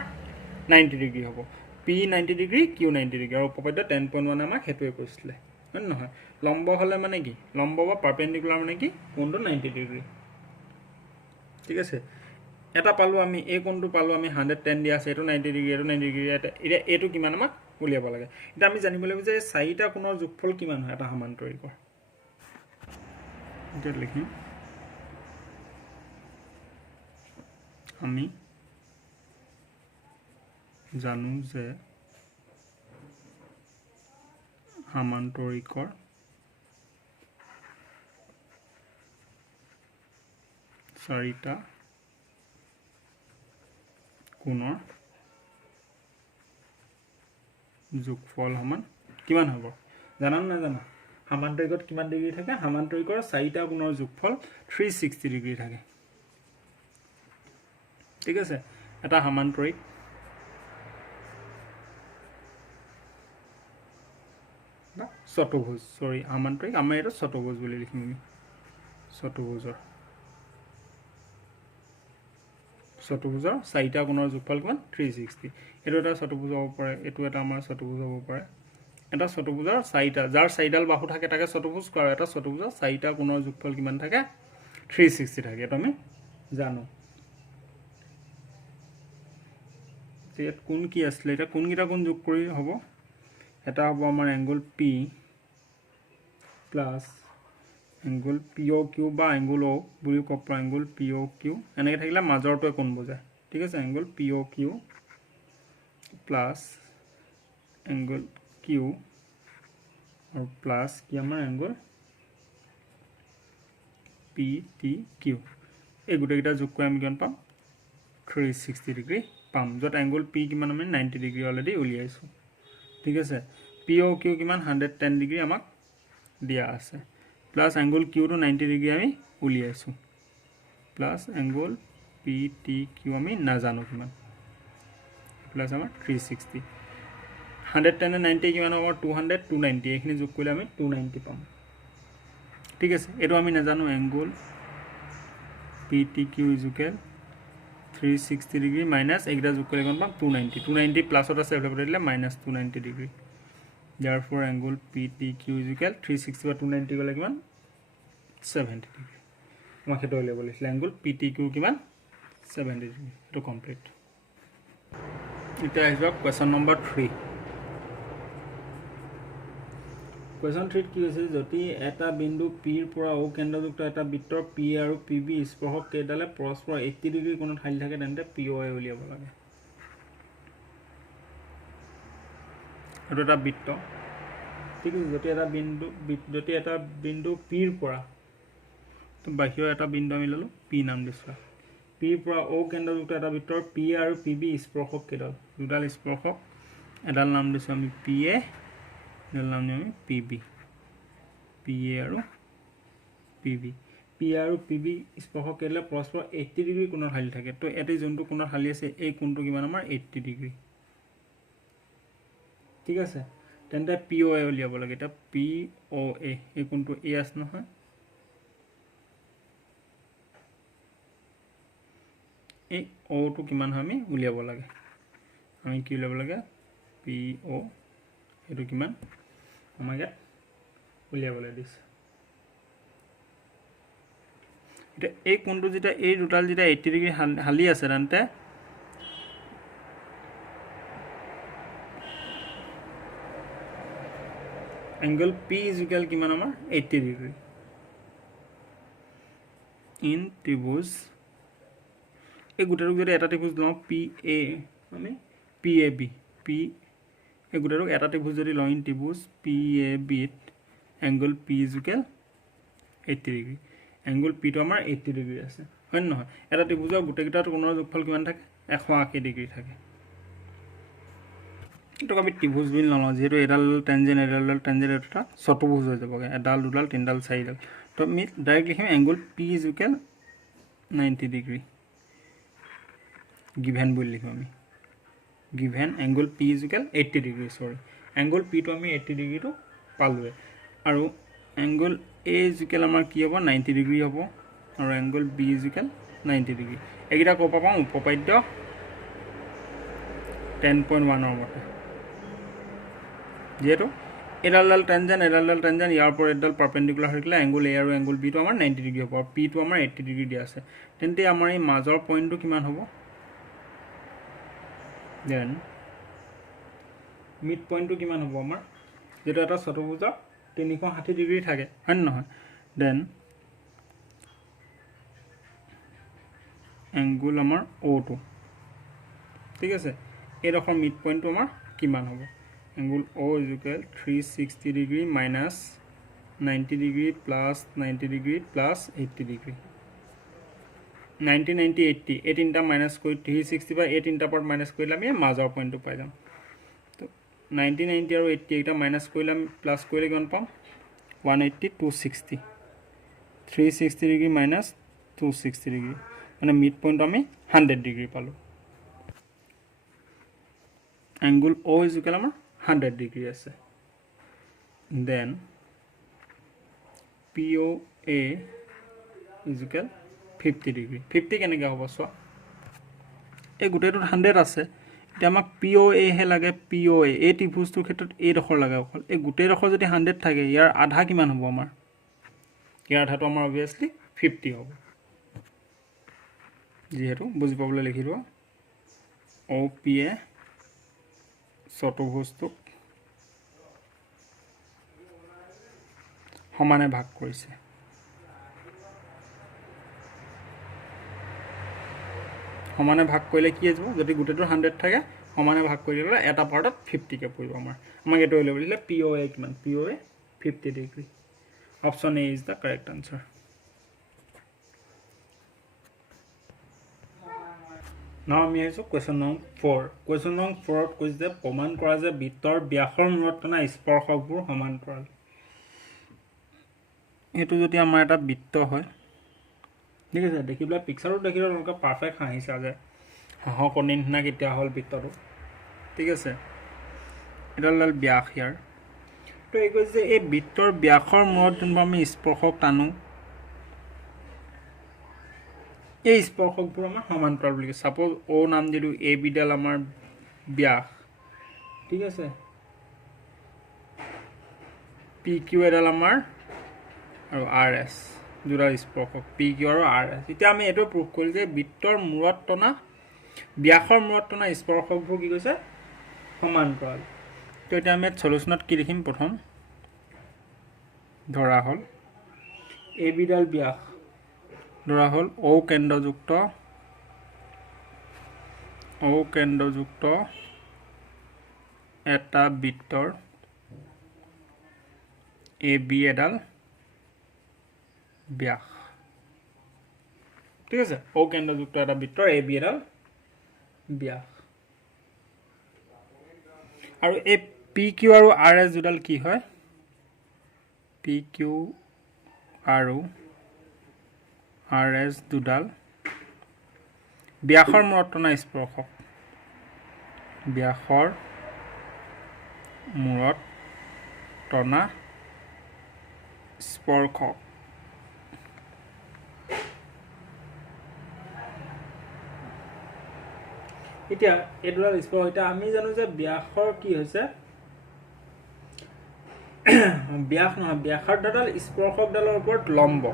90 ডিগ্ৰী হ'ব p 90 ডিগ্ৰী q 90 ডিগ্ৰী আৰু উপপাদ্য 10.1 আমাক হেতুৱে কৈছিলে হয় নহয় লম্ব হলে মানে কি লম্ব বা পাৰপেন্ডিকুলাৰ মানে কি কোণটো 90 ডিগ্ৰী ঠিক আছে এটা পালো আমি এই কোণটো পালো আমি 110 দিয়া আছে এটো 90 ডিগ্ৰী এটো 90 ডিগ্ৰী এটা এটো কিমান আমাক উলিয়াব লাগে এটা আমি জানিব লাগিব যে চাৰিটা কোণৰ যোগফল কিমান হয় এটা সমান্তৰিকৰ এটা লিখিম আমি জানো যে সমান্তৰিকৰ চাৰিটা কোণৰ যোগফল সমান কিমান হ'ব জানা না জানা সমান্তৰিকত কিমান ডিগ্ৰী থাকে সমান্তৰিকৰ চাৰিটা কোণৰ যোগফল 360 ডিগ্ৰী থাকে ঠিক আছে এটা সমান্তৰিক না চতুৰ্ভুজ সৰি সমান্তৰিক আমাৰ এটা চতুৰ্ভুজ বুলি লিখিম আমি চতুৰ্ভুজৰ চাৰিটা কোণৰ যোগফল কিমান 360 এটো এটা চতুৰ্ভুজ হ'ব পাৰে এটো এটা আমাৰ চতুৰ্ভুজ হ'ব পাৰে এটা চতুৰ্ভুজৰ চাৰিটা যাৰ চাৰিডাল বাহু থাকে তাকে চতুৰ্ভুজ কৰা এটা চতুৰ্ভুজৰ চাৰিটা কোণৰ যোগফল কিমান থাকে 360 থাকে এটা আমি জানো যে কোণ কি আছিল এটা কোণকিটা কোণ যোগ কৰি হ'ব এটা হ'ব আমাৰ angle p plus angle POQ বা এংগল O বুলি কপৰা এংগল POQ এনেকে থাকিলে মাজৰটো কোণ বুজায় ঠিক আছে angle POQ plus angle Q আৰু প্লাস কি আমাৰ এংগল PTQ এই গুটেকিটা যোগ কৰি আমি কিমান পাম 360 ডিগ্ৰী পাম যত এংগল P কিমান আমি 90 ডিগ্ৰী অলৰেডি উলিয়াইছো ঠিক আছে POQ কিমান 110 ডিগ্ৰী আমাক দিয়া আছে plus angle Q to 90 degree আমি উলিয়াইছো প্লাস এংগল PTQ আমি নাজানো কিমান প্লাস আমাৰ 360 110 90 কিমান হ'ব 200 290 এইখিনি যোগ কৰিলে আমি 290 পাম ঠিক আছে এটো আমি নাজানো angle PTQ equal 360 degree minus এইটা যোগ কৰিলে কোন পাম 290 প্লাসত আছে এফালে দিলে minus 290 degree therefore angle PTQ is equal 360 by 290 গলে কিমান 70 ডিগ্ৰী আমাক হেটো উলিয়াব লাগিছিল angle PTQ কিমান 70 ডিগ্ৰী এটো কমপ্লিট এটা আহিব কোৱেশ্চন নম্বৰ 3 কোৱেশ্চন 3 কি হৈছে যদি এটা বিন্দু P ৰ পৰা O কেন্দ্ৰযুক্ত এটা বৃত্তৰ P আৰু PB স্পৰ্শক কেইডালে পৰস্পৰ 80 ডিগ্ৰী কোণত হালি থাকে তেন্তে POA উলিয়াব লাগে আৰু এটা বৃত্ত ঠিক আছে যদি এটা বিন্দু P ৰ পৰা তো বাহিৰৰ এটা বিন্দু আমি ললো P নাম দিছো P ৰ পৰা O কেন্দ্ৰযুক্ত এটা বৃত্তৰ P আৰু PB স্পৰ্শক কেইডাল দুডাল স্পৰ্শক এডাল নাম দিছো আমি PA এডাল নাম দিছো আমি PB PA আৰু PB P আৰু PB স্পৰ্শক কেইডালে পৰস্পৰ 80 ডিগ্ৰী কোণত হালি থাকে তো এটি যোনটো কোণত হালি আছে এই কোণটো কিমান আমাৰ 80 ডিগ্ৰী ঠিক আছে তেন্তে POA উলিয়াব লাগে এটা POA এই কোণটো A আছে নহয় এই O টো কিমান হয় আমি উলিয়াব লাগে আমি কি উলিয়াব লাগে PO এটো কিমান আমাক উলিয়াবলৈ দিছে এটা এই কোণটো যেটা এই টোটাল যেটা 80 ডিগ্ৰী হালি আছে তেন্তে angle P is equal কিমান আমাৰ 80 ডিগ্ৰী in ত্ৰিভুজ এই গুটেটো যদি এটা ত্ৰিভুজ লওঁ PA আমি PAB P এই গুটেটো এটা ত্ৰিভুজ যদি লওঁ ইন ত্ৰিভুজ PAB angle P is equal 80 degree angle P তো আমাৰ 80 ডিগ্ৰী আছে হয় নহয় এটা ত্ৰিভুজৰ গুটেকিটাৰ কোণৰ যোগফল কিমান থাকে 180 ডিগ্ৰী থাকে তো আমি ত্ৰিভুজ বিল নলওঁ যেহেতু এডাল টেনজেন্ট এটা চতুৰ্ভুজ হৈ যাবগে এডাল দুডাল তিনডাল চাৰিডাল তো আমি ডাইৰেক্ট লিখিম angle P is equal 90 degree given বুলি লিখিম আমি given angle P is equal 80 degree সৰি এংগল পিটো আমি 80 ডিগ্ৰীটো পালোৱে আৰু এংগল এ ইকুৱেল আমাৰ কি হ'ব 90 ডিগ্ৰী হ'ব আৰু এংগল বি ইকুৱেল 90 ডিগ্ৰী এইকেইটা ক'ৰ পৰা পাম উপপাদ্য 10.1 মতে যেহেতু এডাল টেনজেন্ট ইয়াৰ ওপৰত এডাল পাৰপেণ্ডিকুলাৰ হৈ গ'লে এংগল এ আৰু এংগল বিটো আমাৰ 90 ডিগ্ৰী হ'ব আৰু পিটো আমাৰ 80 ডিগ্ৰী দিয়া আছে তেন্তে আমাৰ এই মাজৰ পইণ্টটো কিমান হ'ব দেন মিড পইণ্টটো কিমান হ'ব আমাৰ যেটা এটা চতুৰ্ভুজৰ 360 ডিগ্ৰী থাকে হয় নহয় দেন এংগল আমাৰ O2 ঠিক আছে এডোখৰ মিড পইণ্টটো আমাৰ কিমান হ'ব angle O = 360 degree minus 90 degree plus 90 degree plus 80 degree 90 90 80 এই তিনটা মাইনাস কৰি 360 বা এই তিনটা পাৰ্ট মাইনাস কৰিলে আমি মাজৰ পইণ্টটো পাই যাম তো 90 90 আৰু 80 এটা মাইনাস কৰিলে আমি প্লাস কৰিলে কিমান পাম 180 260 360 ডিগ্ৰী মাইনাস 260 ডিগ্ৰী মানে মিড পইণ্ট আমি 100 ডিগ্ৰী পালো এংগল O = আমাৰ 100 ডিগ্ৰী আছে দেন POA = 50 ডিগ্ৰী 50 কেনেকৈ হ'ব চোৱা এই গোটেইটোত 100 আছে এতিয়া আমাক POA হে লাগে POA এই ত্ৰিভুজটোৰ ক্ষেত্ৰত এই ডখৰ লাগে অকল এই গোটেই ডখৰ যদি 100 থাকে ইয়াৰ আধা কিমান হ'ব আমাৰ ইয়াৰ আধাটো আমাৰ অবভিয়াসলি 50 হ'ব যেহেতু বুজি পাবলৈ লিখি লোৱা OPA চতুৰ্ভুজটোক সমানে ভাগ কৰিছে সমানে ভাগ কৰিলে কি হ'ব যদি গোটেইটো 100 থাকে সমানে ভাগ কৰিলে এটা পাৰ্টত 50 কে পৰিব আমাক এটো লৈ বুলিলে POA কিমান POA 50 degree option A is the correct answer Now আমি আহিছো question number 4 question number 4 ত কৈছে প্ৰমাণ কৰা যে বৃত্তৰ ব্যাসৰ মূৰত থকা স্পৰ্শকবোৰ সমান্তৰাল এটো যদি আমাৰ এটা বৃত্ত হয় ঠিক আছে দেখিবলা পিকচাৰত দেখিলে তোমাক পাৰফেক্ট হাঁহিছা যে হাঁহৰ কণী নিচিনা কেতিয়া হল বৃত্তটো ঠিক আছে এডাল ব্যাস ইয়াৰ তো এই কৈছে এই বৃত্তৰ ব্যাসৰ মূৰত যোনবোৰ আমি স্পৰ্শক টানো এই স্পৰ্শকবোৰ আমাৰ সমান্তৰাল বুলি সাপোজ O নাম দিলু AB ডাল আমাৰ ব্যাস ঠিক আছে PQ এডাল আমাৰ আৰু RS দুটা স্পৰ্শক PQ আৰু RS এতিয়া আমি এটো প্ৰুফ কৰিল যে বৃত্তৰ মূৰত টনা ব্যাসৰ মূৰত টনা স্পৰ্শকবোৰ কি কৈছে সমান্তৰাল তো এটা আমি সলিউশনত কি লিখিম প্ৰথম ধৰা হল AB ডাল ব্যাস ধৰা হল O কেন্দ্ৰযুক্ত এটা বৃত্তৰ AB এডাল ব্যাস ঠিক আছে O কেন্দ্ৰযুক্ত এটা বৃত্তৰ AB এডাল ব্যাস আৰু এই PQ আৰু RS দুডাল কি হয় PQ আৰু RS দুডাল ব্যাসৰ মূৰত টনা স্পৰ্শক ব্যাসৰ মূৰত টনা স্পৰ্শক এতিয়া এই দুডাল স্পৰ্শক এটা আমি জানো যে ব্যাসৰ কি হৈছে ব্যাস নহয় ব্যাসৰ ডাল স্পৰ্শক ডালৰ ওপৰত লম্ব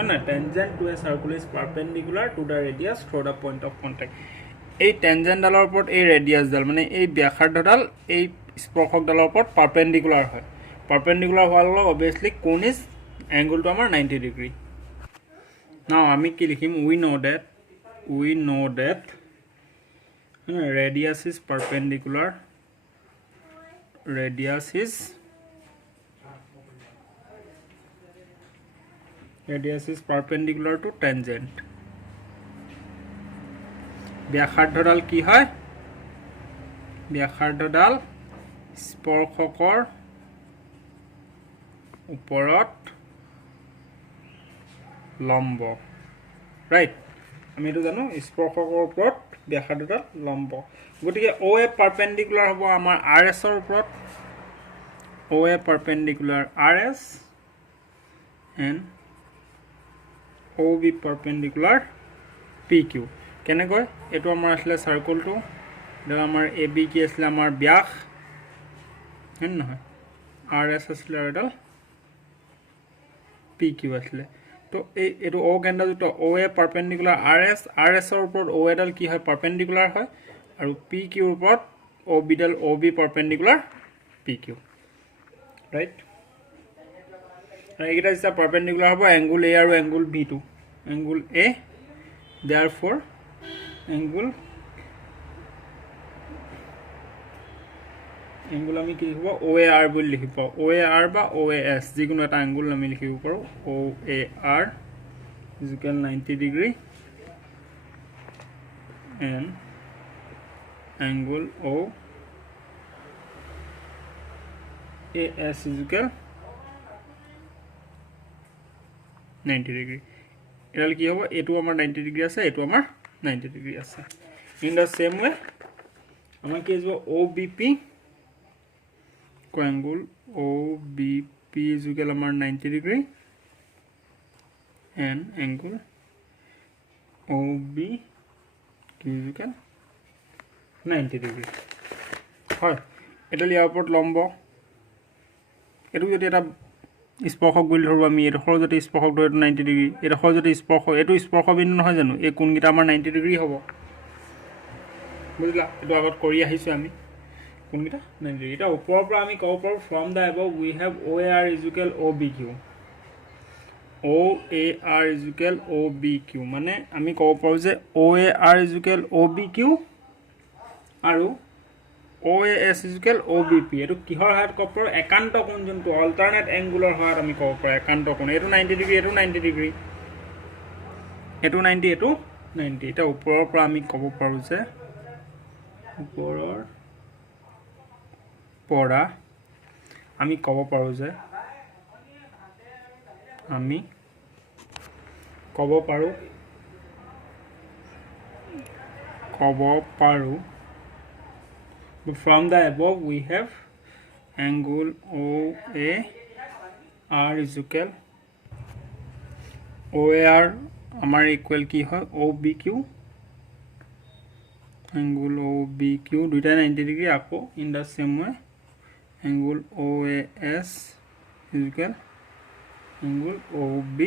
and a tangent to a circle is perpendicular to the radius through the point of contact এই tangent ডালৰ ওপৰত এই radius ডাল মানে এই ব্যাসাৰ্ধ ডাল এই স্পৰ্শক ডালৰ ওপৰত perpendicular হয় perpendicular হোৱাৰ লগে obviously cone is angle to আমাৰ 90 degree now আমি কি লিখিম we know that radius is perpendicular radius is perpendicular to tangent ব্যাসাৰ্ধ ডাল কি হয় ব্যাসাৰ্ধ ডাল স্পৰ্শকৰ ওপৰত লম্ব ৰাইট আমি এইটো জানো স্পৰ্শকৰ ওপৰত ব্যাসাৰ্ধডাল লম্ব গতিকে OA পাৰপেণ্ডিকুলাৰ হ'ব আমাৰ RS ৰ ওপৰত OA perpendicular RS and OB perpendicular PQ কেনেকৈ এটো আমাৰ আসলে সাৰ্কেলটো এটা আমাৰ AB কি আসলে আমাৰ ব্যাস হেন নহয় RS আসলে আৰু এটা PQ আসলে তো এটো O কেন্দ্ৰযুক্ত OA পাৰপেণ্ডিকুলাৰ RS ৰ ওপৰত OA ডাল কি হয় পাৰপেণ্ডিকুলাৰ হয় আৰু PQ ৰ ওপৰত OB ডাল OB পাৰপেণ্ডিকুলাৰ PQ ৰাইট আৰু এইটা ইজ পাৰপেণ্ডিকুলাৰ হ'ব এংগল A আৰু এংগল B টো এংগল A therefore angle আমি কি লিখিব OAR বুলি লিখিব OAR বা OAS যিকোনো এটা এংগল আমি লিখিব পাৰো OAR is equal 90 degree and angle OAS is equal 90 degree এডাল কি হ'ব এটো আমাৰ 90 ডিগ্ৰী আছে এটো আমাৰ 90 ডিগ্ৰী আছে in the same way আমাৰ কি হ'ব OBP angle OBP is equal আমাৰ 90 degree and angle OB is equal 90 degree হয় এডাল ইয়াৰ ওপৰত লম্ব এটো যদি এটা স্পৰ্শক বুলি ধৰো আমি এডখৰ যদি স্পৰ্শক ধৰো 90 ডিগ্ৰী এডখৰ যদি স্পৰ্শ এটো স্পৰ্শ বিন্দু নহয় জানো এই কোণগিটা আমাৰ 90 ডিগ্ৰী হ'ব বুজিলা এটো আগত কৰি আহিছো আমি কোণগিটা 90 ডিগ্ৰী এটা ওপৰৰ পৰা আমি কও পাৰো from the above we have OAR is equal OBQ OAR is equal OBQ মানে আমি কও পাৰো যে OAR is equal OBQ আৰু OAS is equal OBP এটো কিহৰ হাত কপৰ একান্ত কোণ যোনটো অল্টাৰনেট এংগুলাৰ হাত আমি কব পাৰো একান্ত কোণ এটো 90 ডিগ্ৰী এটো 90 ডিগ্ৰী এটো 90 এটো 90 এটা ওপৰৰ পৰা আমি কব পাৰো যে ওপৰৰ পৰা আমি কব পাৰো যে আমি কব পাৰো from the above we have angle OAR is equal OAR আমাৰ equal কি হয় OBQ angle OBQ দুইটা 90 ডিগ্ৰী আকৌ in the same way angle OAS is equal angle OBP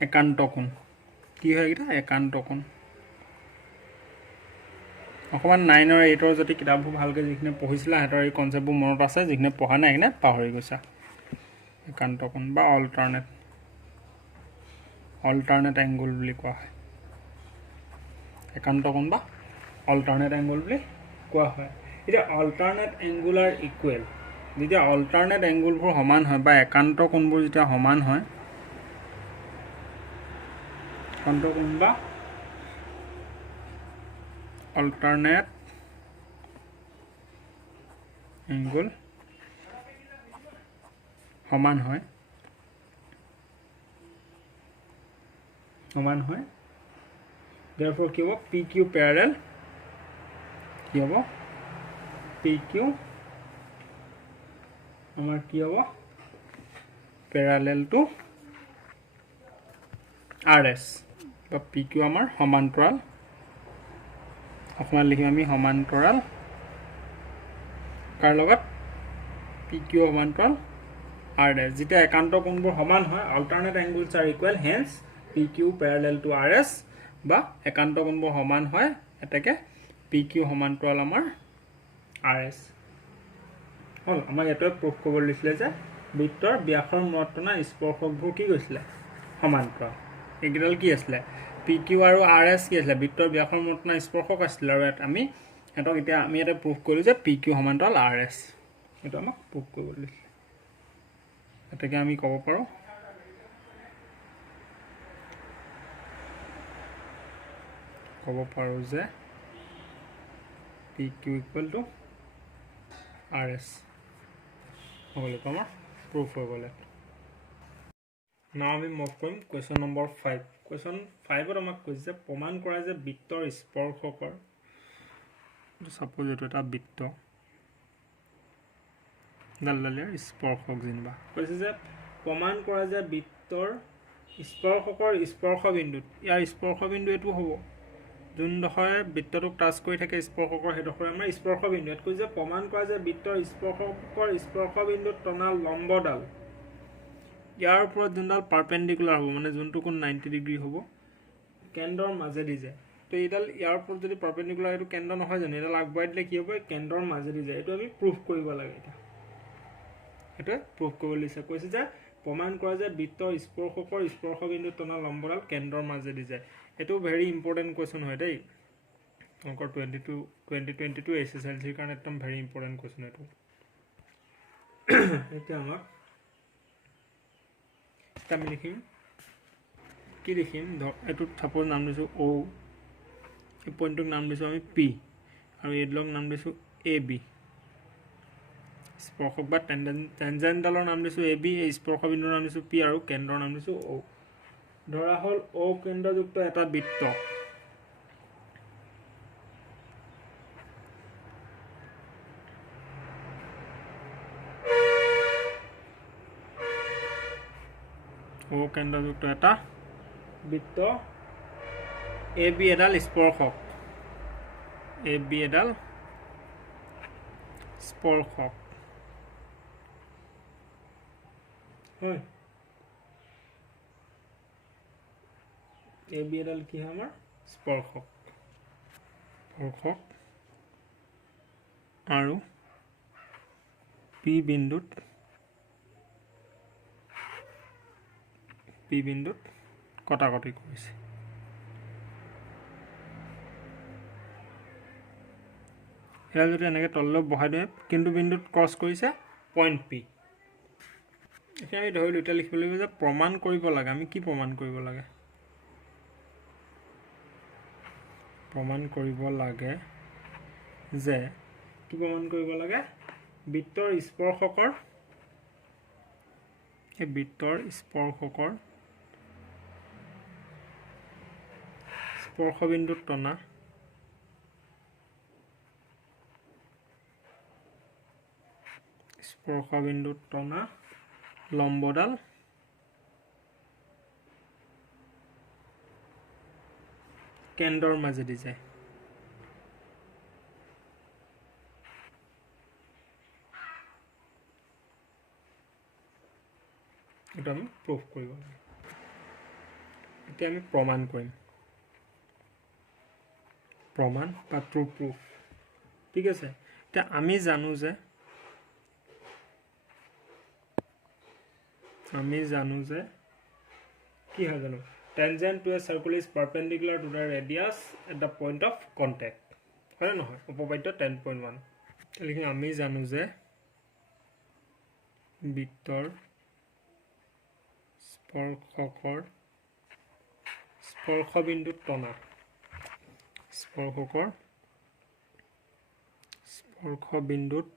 একান্ত কোণ কি হয় এটা একান্ত কোণ অকমান 9 আৰু 8 ৰ যদি কিতাপবোৰ ভালকে যিখিনি পঢ়িছিলা হেতৰ এই কনসেপ্টবোৰ মনত আছে যিখিনি পঢ়া নাই কিনে পাহৰি গৈছা একান্ত কোণ বা অল্টাৰনেট এংগল বুলি কোৱা হয় একান্ত কোণ বা অল্টাৰনেট এংগল বুলি কোৱা হয় এটা অল্টাৰনেট এংগুলাৰ ইকুৱেল যেতিয়া অল্টাৰনেট এংগলবোৰ সমান হয় বা একান্ত কোণবোৰ যেতিয়া সমান হয় একান্ত কোণ বা alternate angle সমান হয় therefore কি হ'ব PQ parallel কি হ'ব PQ আমাৰ কি হ'ব parallel to RS বা PQ আমাৰ সমান্তৰাল অকমান লিখিম আমি সমান্তৰাল কাৰ লগত PQ সমান্তৰাল RS যেতিয়া একান্ত কোণবোৰ সমান হয় alternate angles are equal hence PQ parallel to RS বা একান্ত কোণবোৰ সমান হয় এটাকে PQ সমান্তৰাল আমাৰ RS হল আমাৰ এটো প্ৰুফ কৰিব লিখিলে যে বৃত্তৰ ব্যাসৰ মূৰতনা স্পৰ্শকবোৰ কি গৈছিলে সমান্তৰাল এগিডাল কি আছিল PQ আৰু RS কি আছিল বৃত্তৰ ব্যাসৰ মূৰতনা স্পৰ্শক আছিল আৰু আমি এটক এতিয়া আমি এটা প্ৰুফ কৰিলো যে PQ সমান্তৰাল RS এটো আমাক প্ৰুফ কৰিব লিখিলে এটাকে আমি ক'ব পাৰো যে PQ equal to RS হলে তোমার proof হয়ে গেল now we move to question number 5 question 5ত আমাক কৈছে প্ৰমাণ কৰা যে বৃত্তৰ স্পৰ্শকৰ সাপোজ এইটো এটা বৃত্ত ডালডালীয়া স্পৰ্শক যেনিবা কৈছে যে প্ৰমাণ কৰা যে বৃত্তৰ স্পৰ্শকৰ স্পৰ্শবিন্দুত ইয়াৰ স্পৰ্শবিন্দু এইটো হ'ব যোনডোখৰে বৃত্তটোক টাচ কৰি থাকে স্পৰ্শকৰ সেইডোখৰে আমাৰ স্পৰ্শবিন্দু ইয়াত কৈছে প্ৰমাণ কৰা যে বৃত্তৰ স্পৰ্শকৰ স্পৰ্শবিন্দুত টনা লম্বডাল ইয়াৰ ওপৰত যোনডাল পাৰপেণ্ডিকুলাৰ হ'ব মানে যোনটো কোণ 90 ডিগ্ৰী হ'ব কেন্দ্ৰৰ মাজেদি যায় তো এইডাল ইয়াৰ ওপৰত যদি পাৰপেণ্ডিকুলাৰ এইটো কেন্দ্ৰ নহয় জানো এইডাল আগবঢ়াই দিলে কি হ'ব কেন্দ্ৰৰ মাজেদি যায় এইটো আমি প্ৰুফ কৰিব লাগে এতিয়া এটা প্ৰুফ কৰিব দিছে কৈছে যে প্ৰমাণ কৰা যে বৃত্তৰ স্পৰ্শকৰ স্পৰ্শবিন্দু টনা লম্বডাল কেন্দ্ৰৰ মাজেদি যায় এটো ভেৰি ইম্পৰ্টেন্ট কোৱেশ্যন হয় দেই অংকৰ 2022 এছএছএলসি ৰ কাৰণে একদম ভেৰি ইম্পৰ্টেন্ট কোৱেশ্যন এটো এতিয়া আমাক আমি লিখিম কি লিখিম এটো সাপোজ নাম দিছো ও এই পইণ্টটোক নাম দিছো আমি পি আৰু এইডলক নাম দিছো এ বি স্পৰ্শক বা টেনজেণ্টডালৰ নাম দিছো এ বি এই স্পৰ্শবিন্দুৰ নাম দিছো পি আৰু কেন্দ্ৰৰ নাম দিছো ও ধৰা হল ও কেন্দ্ৰযুক্ত এটা বৃত্ত ও কেন্দ্ৰযুক্ত এটা বৃত্ত এ বি এডাল স্পৰ্শক এ বি এডাল স্পৰ্শক হয় এ বি এডাল কি হয় আমাৰ স্পৰ্শক আৰু পি বিন্দুত কটাকটি কৰিছে এডাল যদি এনেকৈ তললৈ বহাই দিয়ে কিন্তু বিন্দুত ক্ৰছ কৰিছে পইণ্ট পি এতিয়া আমি ধৰিলোঁ এতিয়া লিখিব লাগিব যে প্ৰমাণ কৰিব লাগে আমি কি প্ৰমাণ কৰিব লাগে প্ৰমাণ কৰিব লাগে যে কি প্ৰমাণ কৰিব লাগে বৃত্তৰ স্পৰ্শকৰ এই বৃত্তৰ স্পৰ্শকৰ স্পৰ্শবিন্দুত টনা লম্বডাল কেন্দ্ৰৰ মাজেদি যায় এটা আমি প্ৰুফ কৰিব লাগে এতিয়া আমি প্ৰমাণ কৰিম প্ৰমাণ বা ট্ৰু প্ৰুফ ঠিক আছে এতিয়া আমি জানো যে কি হয় জানো tangent to a circle is perpendicular to the radius at the point of contact হয় না নহয় উপপাদ্য 10.1 লিখিম আমি জানো যে বৃত্তৰ স্পৰ্শবিন্দুত টনা স্পৰ্শবিন্দুত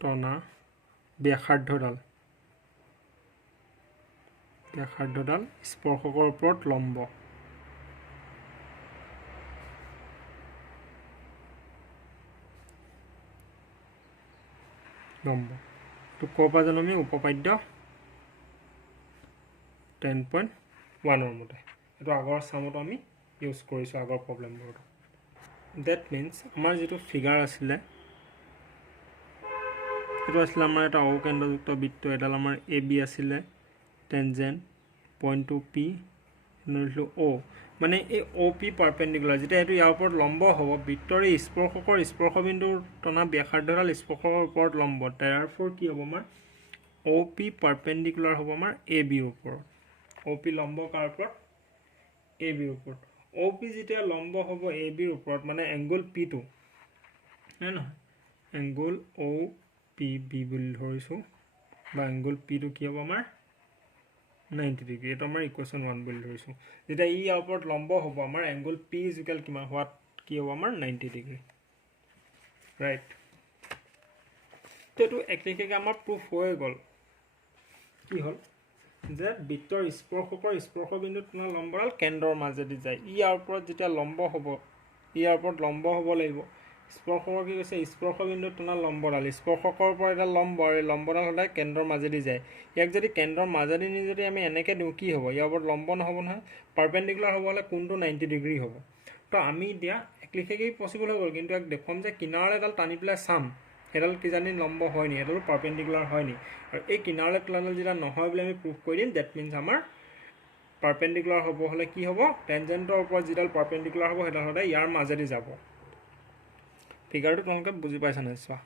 টনা ব্যাসাৰ্ধডাল স্পৰ্শকৰ ওপৰত লম্ব তো ক'ৰ পৰা জানো আমি উপপাদ্য 10.1 ৰ মতে এইটো আগৰ চামতো আমি ইউজ কৰিছোঁ আগৰ প্ৰব্লেমবোৰত ডেট মিনছ আমাৰ যিটো ফিগাৰ আছিলে এইটো আছিলে আমাৰ এটা ও কেন্দ্ৰযুক্ত বৃত্ত এডাল আমাৰ এ বি আছিলে টেনজেণ্ট পইণ্ট টু পি লিখিলোঁ ও মানে এই ও পি পাৰপেণ্ডিকুলাৰ যেতিয়া এইটো ইয়াৰ ওপৰত লম্ব হ'ব বৃত্তৰ এই স্পৰ্শকৰ স্পৰ্শবিন্দুৰ টনা ব্যাসাৰ্ধডাল স্পৰ্শকৰ ওপৰত লম্ব দেয়াৰফৰ কি হ'ব আমাৰ ও পি পাৰপেণ্ডিকুলাৰ হ'ব আমাৰ এ বিৰ ওপৰত ও পি লম্ব কাৰ ওপৰত এ বিৰ ওপৰত ও পি যেতিয়া লম্ব হ'ব এ বিৰ ওপৰত মানে এংগল পিটো হয় নহয় এংগল ও পি বি বুলি ধৰিছোঁ বা এংগল পিটো কি হ'ব আমাৰ 90 ডিগ্ৰী এটা আমাৰ ইকুৱেশ্যন 1 বুলি ধৰিছোঁ যেতিয়া ই ইয়াৰ ওপৰত লম্ব হ'ব আমাৰ এংগল পি ইকুৱেল কিমান হোৱাত কি হ'ব আমাৰ 90 ডিগ্ৰী ৰাইট তো এইটো একলিকে আমাৰ প্ৰুফ হৈ গ'ল কি হ'ল যে বৃত্তৰ স্পৰ্শবিন্দুত তোমাৰ লম্বডাল কেন্দ্ৰৰ মাজেদি যায় ইয়াৰ ওপৰত যেতিয়া লম্ব হ'ব ইয়াৰ ওপৰত লম্ব হ'ব লাগিব স্পৰ্শকৰ কি কৈছে স্পৰ্শবিন্দুত তোমাৰ লম্বডাল স্পৰ্শকৰ ওপৰত এটা লম্ব আৰু এই লম্বডাল সদায় কেন্দ্ৰৰ মাজেদি যায় ইয়াক যদি কেন্দ্ৰৰ মাজেদি নি যদি আমি এনেকৈ দিওঁ কি হ'ব ইয়াৰ ওপৰত লম্ব নহ'ব নহয় পাৰপেণ্ডিকুলাৰ হ'ব হ'লে কোনটো 90 ডিগ্ৰী হ'ব তো আমি এতিয়া লিখেগৈ পচিবল হৈ গ'ল কিন্তু ইয়াক দেখুৱাম যে কিনাৰলৈ এডাল টানি পেলাই চাম সেইডাল কিজানি লম্ব হয় নি এডালো পাৰপেণ্ডিকুলাৰ হয় নি আৰু এই কিনাৰলৈ তোলাডাল যেতিয়া নহয় বুলি আমি প্ৰুভ কৰি দিম ডেট মিনছ আমাৰ পাৰপেণ্ডিকুলাৰ হ'ব হ'লে কি হ'ব টেনজেণ্টৰ ওপৰত যিডাল পাৰপেণ্ডিকুলাৰ হ'ব সেইডাল সদায় ইয়াৰ মাজেদি যাব ফিগাৰটো তোমালোকে বুজি পাইছা নাই চোৱা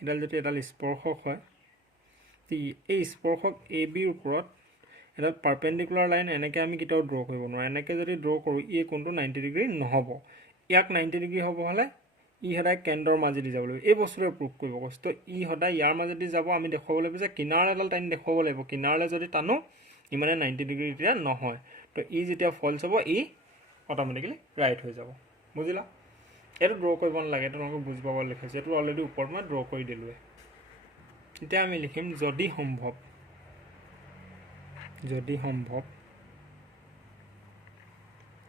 এডাল যদি এডাল স্পৰ্শক হয় এই স্পৰ্শক এ বিৰ ওপৰত এডাল পাৰপেণ্ডিকুলাৰ লাইন এনেকৈ আমি কেতিয়াও ড্ৰ কৰিব নোৱাৰোঁ এনেকৈ যদি ড্ৰ কৰোঁ এই কোনটো 90 ডিগ্ৰী নহ'ব ইয়াক 90 ডিগ্ৰী হ'ব হ'লে ই সদায় কেন্দ্ৰৰ মাজেদি যাব লাগিব এই বস্তুটোৱে প্ৰুভ কৰিব কৈছোঁ তো ই সদায় ইয়াৰ মাজেদি যাব আমি দেখুৱাব লাগিব যে কিনাৰলৈ এডাল টানি দেখুৱাব লাগিব কিনাৰলৈ যদি টানো ই মানে 90 ডিগ্ৰী তেতিয়া নহয় তো ই যেতিয়া ফল্ছ হ'ব ই অট'মেটিকেলি ৰাইট হৈ যাব বুজিলা এইটো ড্ৰ কৰিব নালাগে এইটো তোমালোকে বুজি পাব লিখিছে এইটো অলৰেডি ওপৰত মই ড্ৰ কৰি দিলোঁৱে এতিয়া আমি লিখিম যদি সম্ভৱ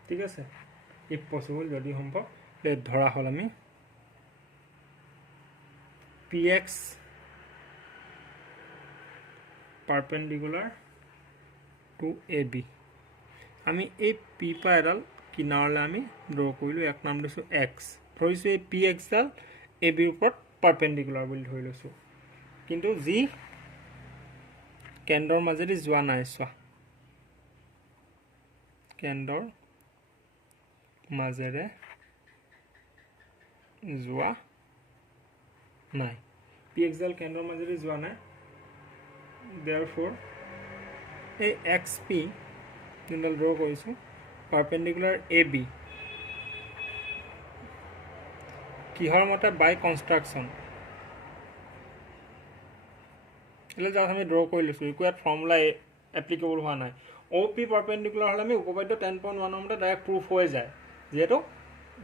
ঠিক আছে ইফ পচিবল যদি সম্ভৱ ধৰা হ'ল আমি px পাৰপেণ্ডিকুলাৰ টু ab আমি এই p পৰা এডাল কিনাৰলৈ আমি ড্ৰ কৰিলোঁ এক নাম দিছোঁ x ধৰিছোঁ এই pxডাল ab ৰ ওপৰত পাৰপেণ্ডিকুলাৰ বুলি ধৰি লৈছোঁ কিন্তু যি কেন্দ্ৰৰ মাজেদি যোৱা নাই চোৱা কেন্দ্ৰৰ মাজেৰে যোৱা নাই pxডাল কেন্দ্ৰৰ মাজেদি যোৱা নাই therefore এই xp যোনডাল ড্ৰ কৰিছোঁ পাৰপেণ্ডিকুলাৰ ab কিহৰ মতে বাই কনষ্ট্ৰাকশ্যন এইটো জাষ্ট আমি ড্ৰ কৰি লৈছোঁ একো ইয়াত ফৰ্মুলা এপ্লিকেবল হোৱা নাই OP পাৰপেণ্ডিকুলাৰ হ'লে আমি উপপাদ্য 10.1 মতে ডাইৰেক্ট প্ৰুফ হৈ যায় যিহেতু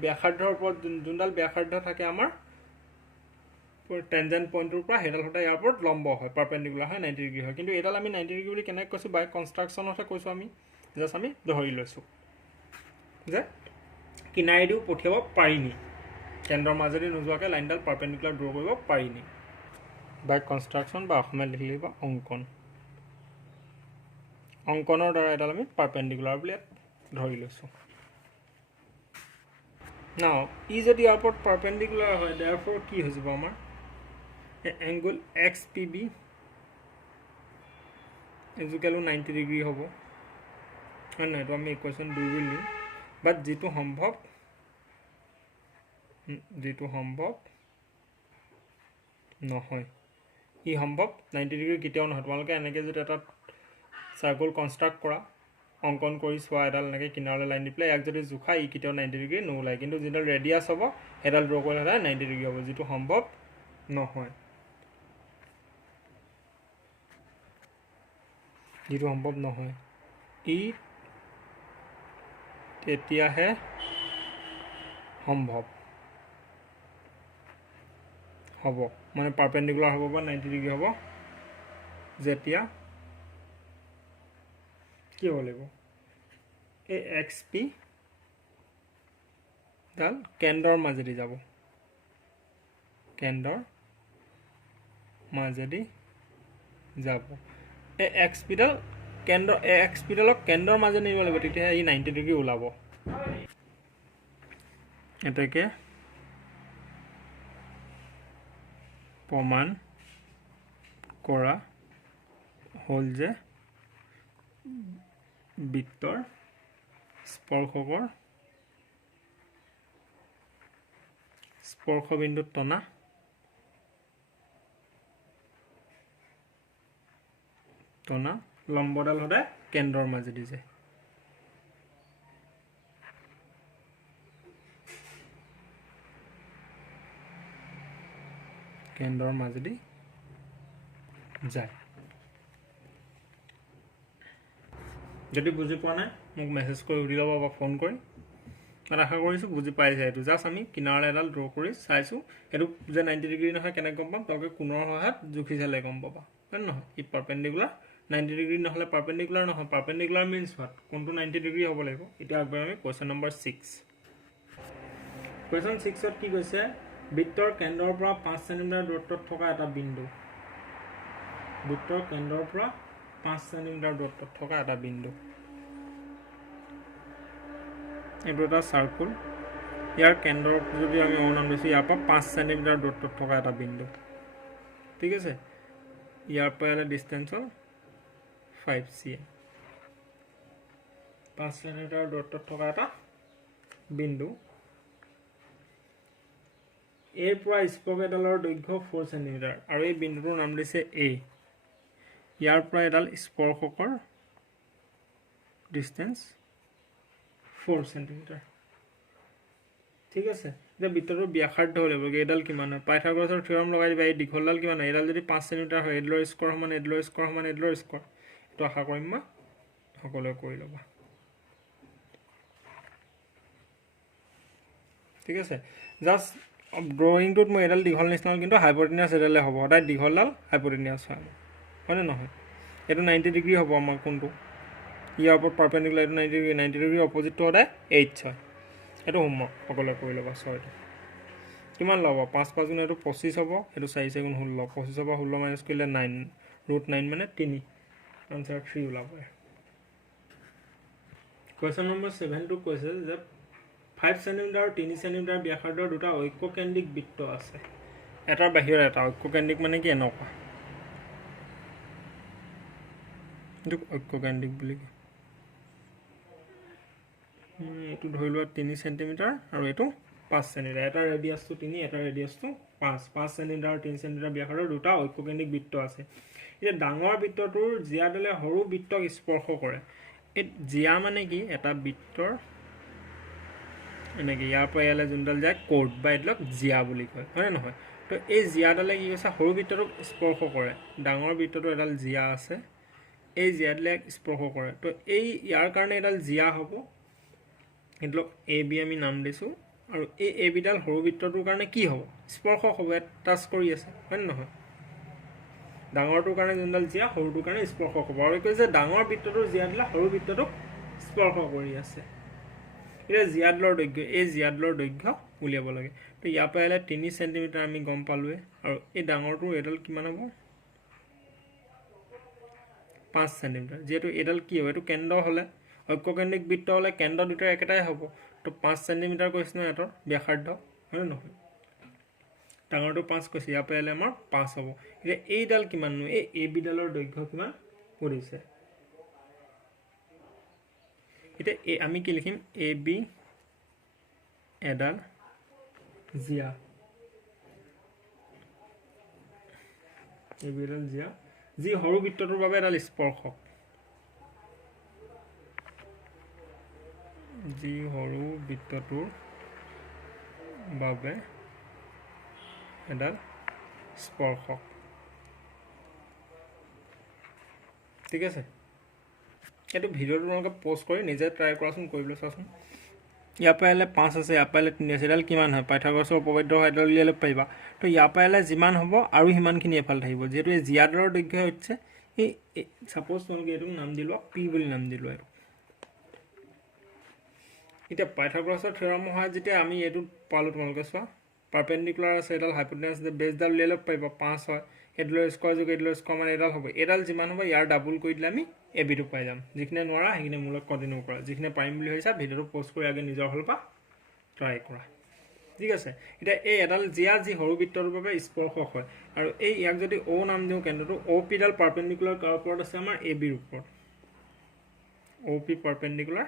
ব্যাসাৰ্ধৰ ওপৰত যোনডাল ব্যাসাৰ্ধ থাকে আমাৰ টেনজেণ্ট পইণ্টৰ পৰা সেইডাল সদায় ইয়াৰ ওপৰত লম্ব হয় পাৰপেণ্ডিকুলাৰ হয় 90 ডিগ্ৰী হয় কিন্তু এইডাল আমি 90 ডিগ্ৰী বুলি কেনেকৈ কৈছোঁ বাই কনষ্ট্ৰাকশ্যনতহে কৈছোঁ আমি জাষ্ট আমি ধৰি লৈছোঁ যে কিনাৰেদিও পঠিয়াব পাৰিনি কেন্দ্ৰৰ মাজেদি নোযোৱাকৈ লাইনডাল পাৰপেণ্ডিকুলাৰ ড্ৰ কৰিব পাৰিনি বাই কনষ্ট্ৰাকশ্যন বা অসমীয়াত লিখি লিখিব অংকনৰ দ্বাৰা এডাল আমি পাৰপেণ্ডিকুলাৰ বুলি ধৰি লৈছোঁ নাও ই যদি ইয়াৰ ওপৰত পাৰপেণ্ডিকুলাৰ হয় therefore কি হৈ যাব আমাৰ এংগল XPB ইকুৱেল 90 ডিগ্ৰী হ'ব হয় নহয় এইটো আমি ইকুৱেশ্যন 2 বুলি লিখিম বাট যিটো সম্ভৱ নহয় ই সম্ভৱ 90 ডিগ্ৰী কেতিয়াও নহয় তোমালোকে এনেকৈ যদি এটা চাৰ্কল কনষ্ট্ৰাক্ট কৰা অংকন কৰি চোৱা এডাল এনেকৈ কিনাৰলৈ লাইন দি পেলাই ইয়াক যদি জোখা ই কেতিয়াও 90 ডিগ্ৰী নোলায় কিন্তু যিডাল ৰেডিয়াছ হ'ব সেইডাল ড্ৰ কৰিলে সদায় 90 ডিগ্ৰী হ'ব যিটো সম্ভৱ নহয় ই তেতিয়াহে সম্ভৱ হ'ব মানে পাৰপেণ্ডিকুলাৰ হ'ব বা 90 ডিগ্ৰী হ'ব যেতিয়া কি হ'ব লাগিব এই XP ডাল কেন্দ্ৰৰ মাজেদি যাব এই XP ডালক কেন্দ্ৰৰ মাজে নিব লাগিব তেতিয়াহে ই 90 ডিগ্ৰী ওলাব এটাকে প্ৰমাণ কৰা হ'ল যে বৃত্তৰ স্পৰ্শবিন্দুত টনা লম্বডাল সদায় কেন্দ্ৰৰ মাজেদি যায় কেন্দ্ৰৰ মাজেদি যায় যদি বুজি পোৱা নাই মোক মেছেজ কৰি সুধি ল'ব বা ফোন কৰি মই আশা কৰিছোঁ বুজি পাইছে এইটো জাষ্ট আমি কিনাৰলৈ এডাল ড্ৰ কৰি চাইছোঁ এইটো যে 90 ডিগ্ৰী নহয় কেনেকৈ গম পাম তোমালোকে কোণৰ সহায়ত জুখি চালে গম পাবা হয় নহয় ই পাৰপেণ্ডিকুলাৰ 90 ডিগ্ৰী নহ'লে পাৰপেণ্ডিকুলাৰ নহয় পাৰপেণ্ডিকুলাৰ মিনছ হোৱাট কোনটো 90 ডিগ্ৰী হ'ব লাগিব এতিয়া আগবাঢ়ি আমি কুৱেশ্যন নম্বৰ 6 কুৱেশ্যন 6ত কি কৈছে বৃত্তৰ কেন্দ্ৰৰ পৰা 5 সেণ্টিমিটাৰ দূৰত্বত থকা এটা বিন্দু বৃত্তৰ কেন্দ্ৰৰ পৰা 5 সেণ্টিমিটাৰ দূৰত্বত থকা এটা বিন্দু এইটো এটা সাৰ্কুল ইয়াৰ কেন্দ্ৰৰ যদি আমি অনুমান দিছোঁ ইয়াৰ পৰা 5 সেণ্টিমিটাৰ দূৰত্বত থকা এটা বিন্দু ঠিক আছে ইয়াৰ পৰা এটা ডিষ্টেঞ্চ হ'ল 5 cm 5 সেণ্টিমিটাৰ দূৰত্বত থকা এটা বিন্দু এৰ পৰা স্পক এডালৰ দৈৰ্ঘ্য 4 সেণ্টিমিটাৰ আৰু এই বিন্দুটোৰ নাম দিছে এ ইয়াৰ পৰা এডাল স্পৰ্শকৰ ডিষ্টেঞ্চ 4 সেণ্টিমিটাৰ ঠিক আছে এতিয়া বৃত্তটোৰ ব্যাসাৰ্ধ হ'ব লাগিব এইডাল কিমান হয় পাইথাগোৰাছৰ থিয়ৰম লগাই দিবা এই দীঘলডাল কিমান হয় এইডাল যদি 5 সেণ্টিমিটাৰ হয় এইডালৰ স্কোৱাৰ সমান এইডালৰ স্কোৱাৰ সমান এইডালৰ স্কোৱাৰ এইটো আশা কৰিম মই সকলোৱে কৰি ল'বা ঠিক আছে জাষ্ট ড্ৰয়িংটোত মই এডাল দীঘল নিচিনা কিন্তু হাইপোটেনিয়াছ এডালে হ'ব সদায় দীঘলডাল হাইপোটেনিয়াছ হয় হয়নে নহয় এইটো 90 ডিগ্ৰী হ'ব আমাৰ কোনটো ইয়াৰ ওপৰত পাৰপেণ্ডিকুলাৰ এইটো 90 ডিগ্ৰী অপজিটটো সদায় এইচ হয় এইটো হোমৱৰ্ক সকলোৱে কৰি ল'বা 6টো কিমান ল'ব 5 5 গুণ এইটো 25 হ'ব এইটো 4 4 গুণ 16 25 পৰা 16 মাইনাছ কৰিলে 9 √9 মানে 3 আনচাৰ 3 ওলাব কুৱেশ্যন নম্বৰ 7টো কৈছে যে 5 সেণ্টিমিটাৰ আৰু 3 সেণ্টিমিটাৰ ব্যাসাৰ্ধৰ দুটা ঐক্যকেন্দ্ৰিক বৃত্ত আছে এটাৰ বাহিৰত এটা ঐক্যকেন্দ্ৰিক মানে কি এনেকুৱা এইটো ঐক্যকেন্দ্ৰিক বুলি কয় এইটো ধৰি লোৱা 3 সেণ্টিমিটাৰ আৰু এইটো 5 সেণ্টিমিটাৰ এটা ৰেডিয়াছটো 3 এটা ৰেডিয়াছটো 5 সেণ্টিমিটাৰ আৰু 3 সেণ্টিমিটাৰ ব্যাসাৰ্ধৰ দুটা ঐক্যকেন্দ্ৰিক বৃত্ত আছে এতিয়া ডাঙৰ বৃত্তটোৰ জিয়াডালে সৰু বৃত্তক স্পৰ্শ কৰে এই জিয়া মানে কি এটা বৃত্তৰ এনেকৈ ইয়াৰ পৰা ইয়ালৈ যোনডাল যায় কোড বা এইডালক জিয়া বুলি কয় হয়নে নহয় তো এই জিয়াডালে কি কৈছে সৰু বৃত্তটোক স্পৰ্শ কৰে ডাঙৰ বৃত্তটো এডাল জিয়া আছে এই জিয়াডালে স্পৰ্শ কৰে তো এই ইয়াৰ কাৰণে এডাল জিয়া হ'ব এইডালক এ বি আমি নাম দিছোঁ আৰু এই এ বিডাল সৰু বৃত্তটোৰ কাৰণে কি হ'ব স্পৰ্শক হ'ব টাচ কৰি আছে হয়নে নহয় ডাঙৰটোৰ কাৰণে যোনডাল জিয়া সৰুটোৰ কাৰণে স্পৰ্শক হ'ব আৰু কৈছে যে ডাঙৰ বৃত্তটোৰ জিয়াডালে সৰু বৃত্তটোক স্পৰ্শ কৰি আছে এতিয়া জিয়াডালৰ দৈৰ্ঘ্য এই জিয়াডালৰ দৈৰ্ঘ্য উলিয়াব লাগে তো ইয়াৰ পৰা আহিলে 3 সেণ্টিমিটাৰ আমি গম পালোৱে আৰু এই ডাঙৰটোৰ এডাল কিমান হ'ব 5 সেণ্টিমিটাৰ যিহেতু এডাল কি হ'ব এইটো কেন্দ্ৰ হ'লে ঐক্যকেন্দ্ৰিক বৃত্ত হ'লে কেন্দ্ৰ দুটাৰ একেটাই হ'ব তো 5 সেণ্টিমিটাৰ কৈছে ন এটাৰ ব্যাসাৰ্ধ হয়নে নহয় ডাঙৰটো 5 কৈছে ইয়াৰ পৰা আহিলে আমাৰ 5 হ'ব এতিয়া এইডাল কিমাননো এই এ বিডালৰ দৈৰ্ঘ্য কিমান পৰিছে এতিয়া আমি কি লিখিম এ বি এডাল জিয়া এ বি এডাল জিয়া যি সৰু বৃত্তটোৰ বাবে এডাল স্পৰ্শক যি সৰু বৃত্তটোৰ বাবে এডাল স্পৰ্শক ঠিক আছে এইটো ভিডিঅ'টো তোমালোকে প'ষ্ট কৰি নিজে ট্ৰাই কৰাচোন কৰিবলৈ চোৱাচোন ইয়াৰ পৰা আহিলে 5 আছে ইয়াৰ পৰা আহিলে 3 আছে এডাল কিমান হয় পাইথাগোৰাছৰ উপপাদ্য হয় এডাল উলিয়াই ল'ব পাৰিবা তো ইয়াৰ পৰা আহিলে যিমান হ'ব আৰু সিমানখিনি এফালে থাকিব যিহেতু এই জিয়াডালৰ দৈৰ্ঘ্য হৈছে এই ছাপ'জ তোমালোকে এইটোক নাম দি লোৱা পি বুলি নাম দি লোৱা এইটো এতিয়া পাইথাগোৰাছৰ থিয়ৰমৰ সহায়ত যেতিয়া আমি এইটো পালোঁ তোমালোকে চোৱা পাৰপেণ্ডিকুলাৰ আছে এডাল হাইপোটেনাছ আছে বেছডাল উলিয়াই ল'ব পাৰিবা 5 হয় এইডালৰ স্কোৱাৰ যোগ এইডালৰ স্কোৱাৰ মানে এডাল হ'ব এডাল যিমান হ'ব ইয়াৰ ডাবুল কৰি দিলে আমি এ বিটো পাই যাম যিখিনি নোৱাৰা সেইখিনি মোৰ লগত কণ্টিনিউ কৰা যিখিনি পাৰিম বুলি ভাবিছা ভিডিঅ'টো প'ষ্ট কৰি আগে নিজৰ ফালৰ পৰা ট্ৰাই কৰা ঠিক আছে এতিয়া এই এডাল জিয়া যি সৰু বৃত্তৰ বাবে স্পৰ্শক হয় আৰু এই ইয়াক যদি অ' নাম দিওঁ কেন্দ্ৰটো অ' পিডাল পাৰপেণ্ডিকুলাৰ কাৰ ওপৰত আছে আমাৰ এ বিৰ ওপৰত অ' পি পাৰপেণ্ডিকুলাৰ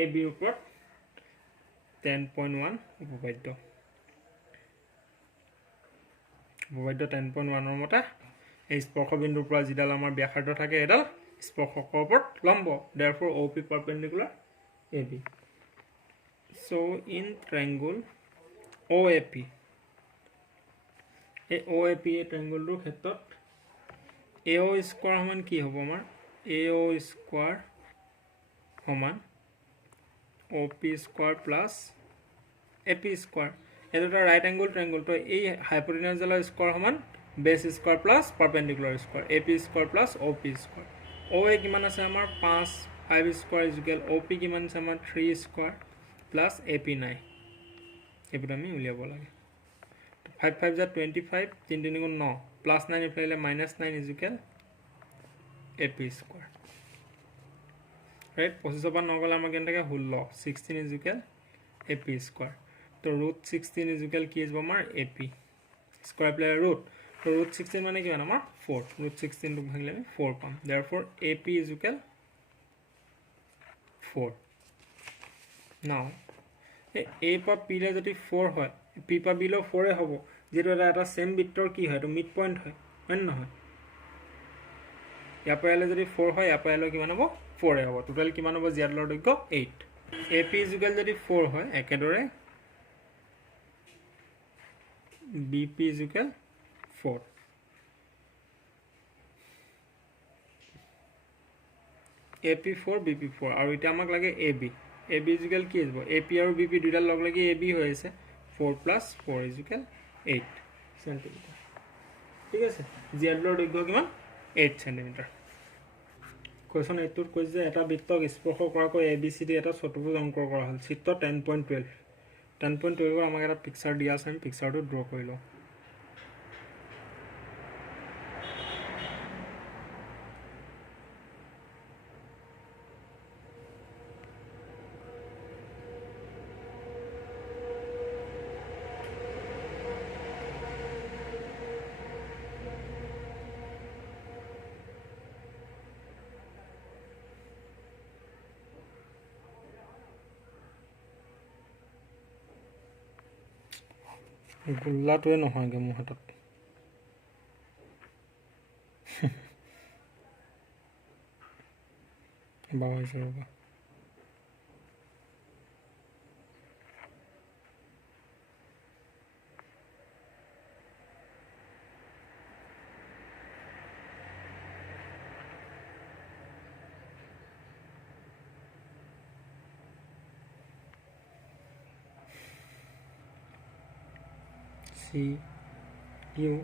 এ বিৰ ওপৰত 10.1 উপপাদ্য 10.1 মতে এই স্পৰ্শবিন্দুৰ পৰা যিডাল আমাৰ ব্যাসাৰ্ধ থাকে এডাল স্পৰ্শকৰ ওপৰত লম্ব therefore OP perpendicular AB so in triangle OAP এই OAP এই ট্ৰায়াঙ্গলটোৰ ক্ষেত্ৰত AO স্কয়াৰ সমান কি হ'ব আমাৰ AO স্কয়াৰ সমান OP square plus AP square এই দুটা ৰাইট এংগল ট্ৰায়াংগল তো এই হাইপোটেনাস ডালৰ স্কোয়াৰ সমান base square plus perpendicular square AP square প্লাস OP স্কোয়াৰ OA কিমান আছে আমাৰ 5 স্কোয়াৰ ইকুয়াল OP কিমান আছে আমাৰ 3 স্কোয়ার প্লাস AP নাই এইটো আমি উলিয়াব লাগে 5 5 যা 25 3 3 গুণ 9 প্লাস 9 ইফালে minus 9 equal AP square right 25 पर 9 गले आम के 16 16 इज इक्वल AP स्क्वायर तो रूट 16 इज इक्वल की आम AP स्क्वायर प्लस रूट तो रूट 16 माने कि आम 4 रूट 16 तो भागिले 4 palm therefore AP is equal 4 now A per P ले जति 4 হয় P पर B लो 4 হ'ব যেটো এটা সেম বিটৰ কি হয় তো মিড পয়েন্ট হয় হয় নহয় ইয়াৰ পৰা এলে যদি 4 হয় ইয়াৰ পৰা এলে কিমান হ'ব 4 হ'ব টোটাল কিমান হ'ব জিয়াৰ দৈৰ্ঘ্য 8 AP ইকুয়াল যদি 4 হয় একেদৰে BP ইকুয়াল 4 AP 4 BP 4 আৰু এটা আমাক লাগে AB ইকুয়াল কি হ'ব AP আৰু BP দুটা লগ লাগি AB হৈ আছে 4 + 4 ইকুয়াল 8 সেন্টিমিটার ঠিক আছে জিয়াৰ দৈৰ্ঘ্য কিমান 8 সেন্টিমিটাৰ क्वेश्चन 8 টোত কৈছে এটা বৃত্তক স্পৰ্শ কৰাকৈ ABCD এটা চতুৰ্ভুজ অংক কৰা হ'ল চিত্ৰ 10.12 10.12 আমাক এটা পিকচাৰ দিয়া আছে আমি পিকচাৰটো ড্ৰ কৰি লওঁ গোল্লাটোৱে নহয়গে মোৰ হাতত বাবা হৈছে ৰবা C U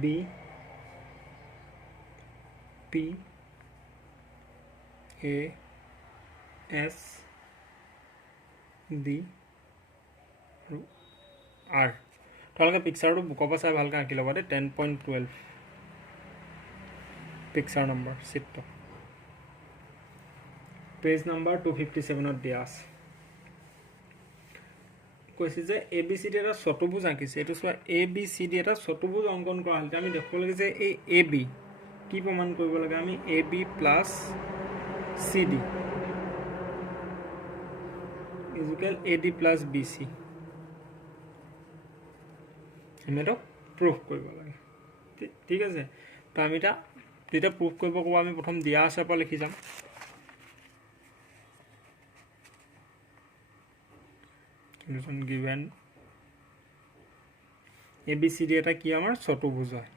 B P A S D R তোমালোকে পিকচাৰটো বুকৰ পৰা চাই ভালকৈ আঁকি ল'বা দেই 10.12 পিকচাৰ নম্বৰ চিত্ৰ পেজ নম্বৰ 257 দিয়া আছে কৈছে যে ABCD এটা চতুৰ্ভুজ আঁকিছে এটো সোৱা ABCD এটা চতুৰ্ভুজ অংকন কৰা হল আমি দেখব লাগে যে এই AB কি প্ৰমাণ কৰিব লাগে আমি AB + CD equal AD + BC আমিটো প্রুফ কৰিব লাগে ঠিক আছে তো আমি এটা প্ৰুফ কৰিব কোৱা আমি প্ৰথম দিয়া আছে পৰা লিখি যাম given ABCD এটা কি আমাৰ চতুৰ্ভুজ হয়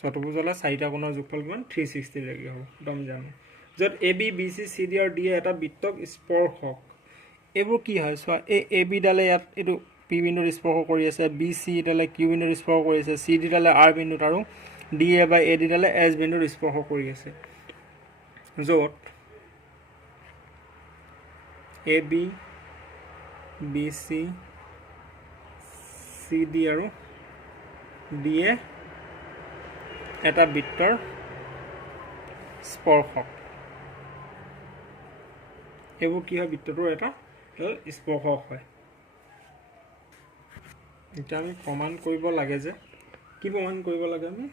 চতুৰ্ভুজ হলে চাৰিটা কোণৰ যোগফল কিমান 360 ডিগ্ৰী হ'ব একদম জানো যত AB BC CD আৰু D এটা বৃত্তক স্পৰ্শক এইবোৰ কি হয় সো এই AB ডালে ইয়াত এটো P বিন্দুৰ স্পৰ্শ কৰি আছে BC ডালে Q বিন্দুৰ স্পৰ্শ কৰি আছে CD ডালে R বিন্দুত আৰু DA বা AD ডালে S বিন্দুৰ স্পৰ্শ কৰি আছে যত AB BC CD আৰু DA এটা বৃত্তৰ স্পৰ্শক এইবোৰ কি হয় বৃত্তটোৰ এটা স্পৰ্শক হয় এটা আমি প্ৰমাণ কৰিব লাগে যে কি প্ৰমাণ কৰিব লাগে আমি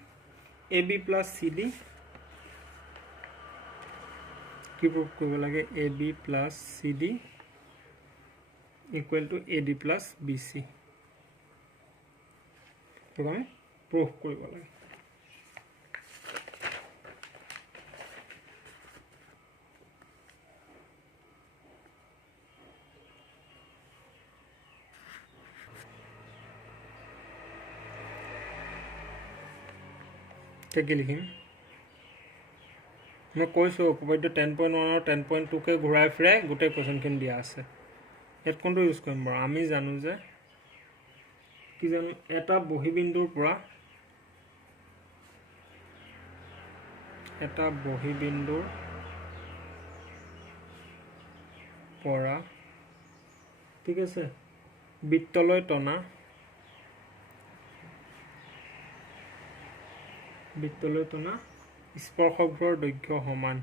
AB + CD কি প্ৰুফ কৰিব লাগে AB + CD = AD + BC তো আমি প্ৰুফ কৰিব লাগে কি লিখিম मैं কৈছোঁ উপপাদ্য 10.1 আৰু 10.2কে ঘূৰাই ফিৰাই গোটেই কুৱেশ্যনখিনি দিয়া আছে ইয়াত কোনটো ইউজ কৰিম বাৰু আমি জানো যে কি জানো এটা বহিবিন্দুৰ পৰা ঠিক আছে বৃত্তলৈ টনা স্পৰ্শকবোৰৰ দৈৰ্ঘ্য সমান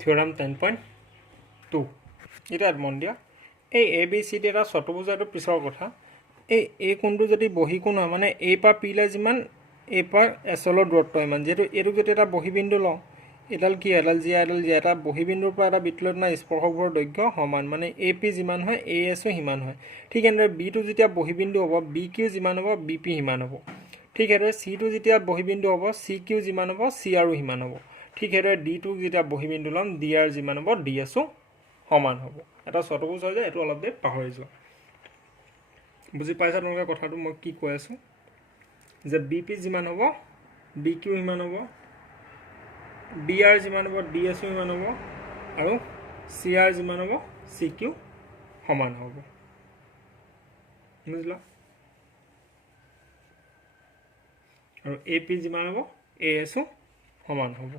থিওৰাম 10.2 এটা মন দিয়া এই এ বি চি ডি এটা চতুৰ্ভুজৰ পিছৰ কথা এই কোণটো যদি বহিকোণ হয় মানে এ পৰা পি লৈ যিমান এ পৰা এছলৰ দূৰত্ব ইমান যেহেতু এইটো যদি এটা বহিবিন্দু লওঁ এডাল কি এডাল জি এটা বহিবিন্দুৰ পৰা এটা বৃত্তলৈ টনা স্পৰ্শকবোৰৰ দৈৰ্ঘ্য সমান মানে এ পি যিমান হয় এ এছো সিমান হয় ঠিক এনেদৰে বিটো যেতিয়া বহিবিন্দু হ'ব বি কিউ যিমান হ'ব বি পি সিমান হ'ব ঠিক সেইদৰে চিটো যেতিয়া বহিবিন্দু হ'ব চি কিউ যিমান হ'ব চি আৰো সিমান হ'ব ঠিক সেইদৰে ডিটো যেতিয়া বহিবিন্দু ল'ম ডি আৰ যিমান হ'ব ডি এছো সমান হ'ব এটা চতুৰ্ভুজ হয় যে এইটো অলপ দেৰি পাহৰি যোৱা বুজি পাইছা তোমালোকে কথাটো মই কি কৈ আছোঁ যে বি পি যিমান হ'ব বি কিউ সিমান হ'ব ডি আৰ যিমান হ'ব ডি এছো সিমান হ'ব আৰু চি আৰ যিমান হ'ব চি কিউ সমান হ'ব বুজিলা আৰু এ পি যিমান হ'ব এ এছো সমান হ'ব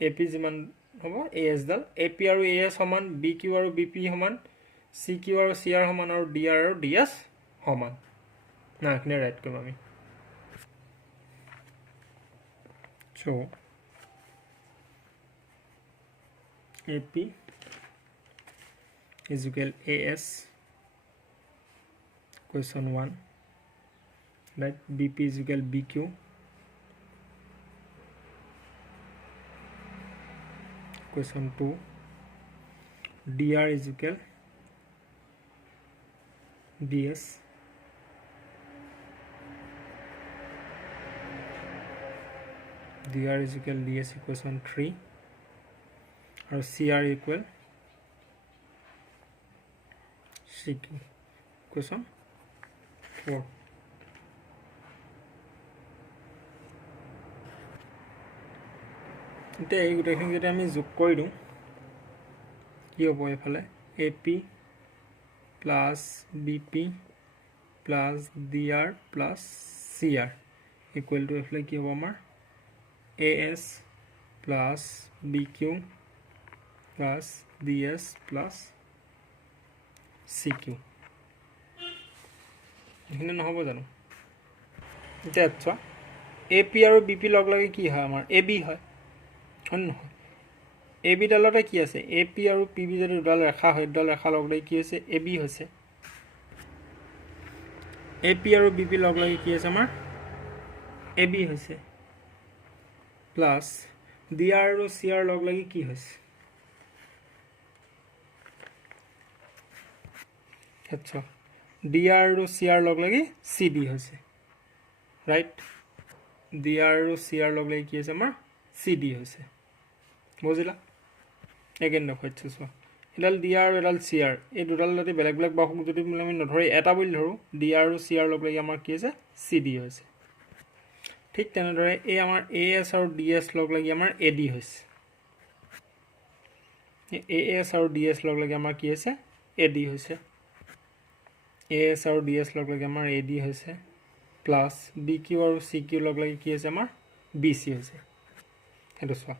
এ পি যিমান হ'ব এ এছডাল এ পি আৰু এ এছ সমান বি কিউ আৰু বি পি সমান চি কিউ আৰু চি আৰ সমান আৰু ডি আৰ আৰু ডি এছ সমান না এইখিনি ৰাইট কৰিম আমি চ' AP is equal AS question 1 right BP is equal BQ question 2 DR is equal DS DR is equal DS equation 3 और CR equal CQ question 4 এতিয়া এই গোটেইখিনি যদি আমি যোগ কৰি দিওঁ কি হ'ব এফালে AP plus BP plus DR plus CR equal to এফালে কি হ'ব আমাৰ AS plus BQ plus DS plus CQ এইখিনি নহ'ব জানো এতিয়া চোৱা এ পি আৰু বি পি লগ লাগি কি হয় আমাৰ এ বি হয় নহয় এ বি ডালতে কি আছে এ পি আৰু পি বি যদি দুডাল ৰেখা হয় দুডাল ৰেখা লগ লাগি কি হৈছে এ বি হৈছে এ পি আৰু বি পি লগ লাগি কি আছে আমাৰ এ বি হৈছে প্লাছ ডি আৰ আৰু চি আৰ লগ লাগি কি হৈছে আচ্ছা ডি আৰ আৰু চি আৰ লগ লাগি চি ডি হৈছে ৰাইট ডি আৰ আৰু চি আৰ লগ লাগি কি হৈছে আমাৰ চি ডি হৈছে বুজিলা এগেইন দেখুৱাইছোঁ চোৱা এডাল ডি আৰ আৰু এডাল চি আৰ এই দুডাল যদি বেলেগ বেলেগ বাহুক যদি আমি নধৰি এটা বুলি ধৰোঁ ডি আৰ আৰু চি আৰ লগ লাগি আমাৰ কি হৈছে চি ডি হৈছে ঠিক তেনেদৰে এই আমাৰ এ এছ আৰু ডি এছ লগ লাগি আমাৰ এ ডি হৈছে এ এছ আৰু ডি এছ লগ লাগি আমাৰ কি হৈছে এ ডি হৈছে এ এছ আৰু ডি এছ লগ লাগি আমাৰ এ ডি হৈছে প্লাছ বি কিউ আৰু চি কিউ লগ লাগি কি হৈছে আমাৰ বি চি হৈছে সেইটো চোৱা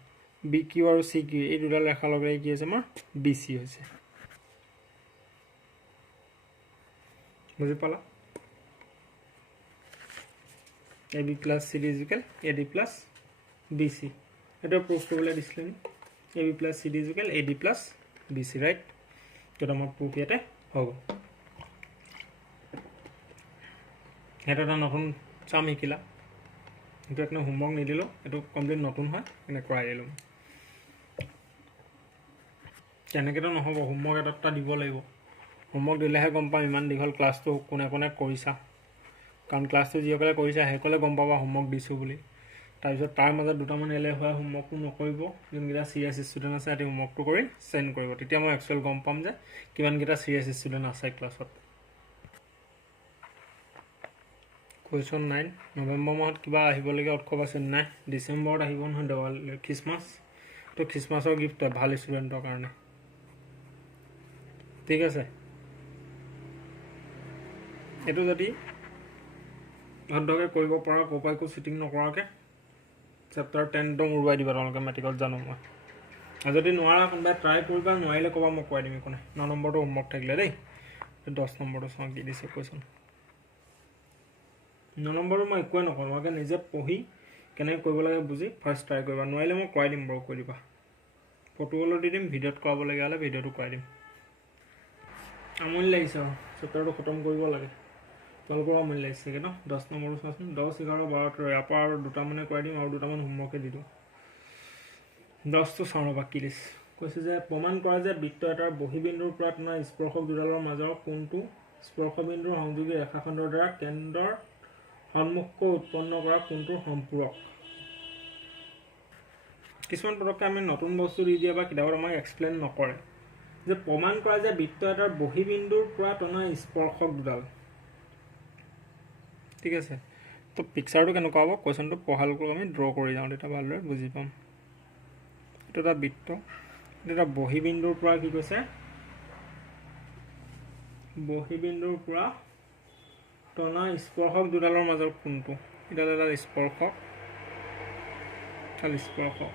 বি কিউ আৰু চি কিউ এই দুডাল ৰেখা লগ লাগি কি হৈছে আমাৰ বি চি হৈছে বুজি পালা A B plus C D equal A D plus B C এইটো প্ৰুফ কৰিবলৈ দিছিলে নি A B plus C D equal A D plus B C right এইটো আমাৰ প্ৰুফ ইয়াতে হ'ব সেইটো এটা নতুন চাম শিকিলা এইটো একদম হোমৱৰ্ক নিদিলোঁ এইটো কমপ্লিট নতুন হয় এনে কৰাই দিলোঁ তেনেকৈতো নহ'ব হোমৱৰ্ক এটা দিব লাগিব হোমৱৰ্ক দিলেহে গম পাম ইমান দীঘল ক্লাছটো কোনে কোনে কৰিছা কাৰণ ক্লাছটো যিসকলে কৰিছা সেইসকলে গম পাবা হোমৱৰ্ক দিছোঁ বুলি তাৰপিছত তাৰ মাজত দুটামান এলেহুৱা হোমৱৰ্কটো নকৰিব, যোনকেইটা চিৰিয়াছ ষ্টুডেণ্ট আছে সিহঁতে হোমৱৰ্কটো কৰি চেণ্ড কৰিব। তেতিয়া মই একচুৱেল গম পাম যে কিমানকেইটা চিৰিয়াছ ষ্টুডেণ্ট আছে ক্লাছত। কুৱেশ্যন 9, নৱেম্বৰ মাহত কিবা আহিবলগীয়া উৎসৱ আছে নাই? ডিচেম্বৰত আহিব নহয় দেৱালী, খ্ৰীষ্টমাছ। তো খ্ৰীষ্টমাছৰ গিফ্ট ভাল ষ্টুডেণ্টৰ কাৰণে। ঠিক আছে, এইটো যদি শুদ্ধকৈ কৰিব পৰা, ক'ৰ পৰা একো চিটিং নকৰাকৈ চেপ্টাৰ 10 একদম উৰুৱাই দিবা তোমালোকে মেট্ৰিকত, জানো মই। আৰু যদি নোৱাৰা কোনোবাই ট্ৰাই কৰিবা, নোৱাৰিলে ক'বা, মই কোৱাই দিম একো নাই। 9 নম্বৰটো হোমৱৰ্ক থাকিলে দেই। 10 নম্বৰটো চাওঁ কি দিছে কুৱেশ্যন। 9 নম্বৰটো মই একোৱে নকওঁ, তোমালোকে নিজে পঢ়ি কেনেকৈ কৰিব লাগে বুজি ফাৰ্ষ্ট ট্ৰাই কৰিবা। নোৱাৰিলে মই কৰাই দিম বাৰু, কৈ দিবা। ফটোলৈ দি দিম, ভিডিঅ'ত কৰাবলগীয়া হ'লে ভিডিঅ'টো কৰাই দিম। আমনি লাগিছে আৰু চেপ্টাৰটো খতম কৰিব লাগে। তোমালোকৰো আমনি লাগিছে চাগে ন? 10 নম্বৰটো চোৱাচোন। 10, 11, 12, 13 ইয়াৰ পৰা আৰু দুটামানে কৰাই দিম, আৰু দুটামান হোমৱৰ্কে দি দিওঁ। 10টো চাওঁ ৰ'বা কি দিছে। কৈছে যে প্ৰমাণ কৰা যে বৃত্ত এটাৰ বহিবিন্দুৰ পৰা টনা স্পৰ্শক দুডালৰ মাজৰ কোণটো স্পৰ্শবিন্দুৰ সংযোগী ৰেখাখণ্ডৰ দ্বাৰা কেন্দ্ৰৰ সন্মুখকৈ উৎপন্ন কৰা কোণটোৰ সম্পূৰক। কিছুমান পদক্ষেপ আমি নতুন বস্তু দি দিয়ে বা কিতাপত আমাক এক্সপ্লেইন নকৰে, যে প্ৰমাণ কৰা যে বৃত্ত এটাৰ বহিবিন্দুৰ পৰা টনা স্পৰ্শক দুডাল। ঠিক আছে, তো পিকচাৰটো কেনেকুৱা হ'ব, কুৱেশ্যনটো পঢ়ালৈকে আমি ড্ৰ কৰি যাওঁ, তেতিয়া ভালদৰে বুজি পাম। এইটো এটা বৃত্ত, এইটো এটা বহিবিন্দুৰ পৰা কি কৈছে, বহিবিন্দুৰ পৰা টনা স্পৰ্শক দুডালৰ মাজৰ কোণটো। এডাল এডাল স্পৰ্শক, স্পৰ্শক,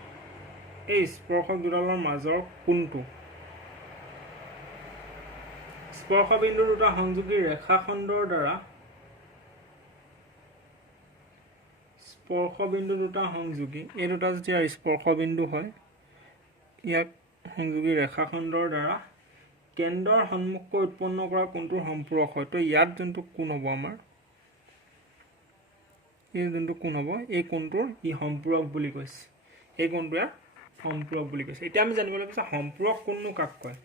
এই স্পৰ্শক দুডালৰ মাজৰ কোণটো স্পৰ্শবিন্দু দুটা সংযোগী ৰেখাখণ্ডৰ দ্বাৰা, স্পৰ্শবিন্দু দুটা সংযোগী, এই দুটা যেতিয়া স্পৰ্শবিন্দু হয়, ইয়াক সংযোগী ৰেখাখণ্ডৰ দ্বাৰা কেন্দ্ৰৰ সন্মুখকৈ উৎপন্ন কৰা কোণটোৰ সম্পূৰক হয়। তো ইয়াত যোনটো কোণ হ'ব আমাৰ, এই যোনটো কোণ হ'ব, এই কোণটোৰ ই সম্পূৰক বুলি কৈছে। এই কোণটো ইয়াৰ সম্পূৰক বুলি কৈছে। এতিয়া আমি জানিব লাগিব সম্পূৰক কোণনো কাক কয়।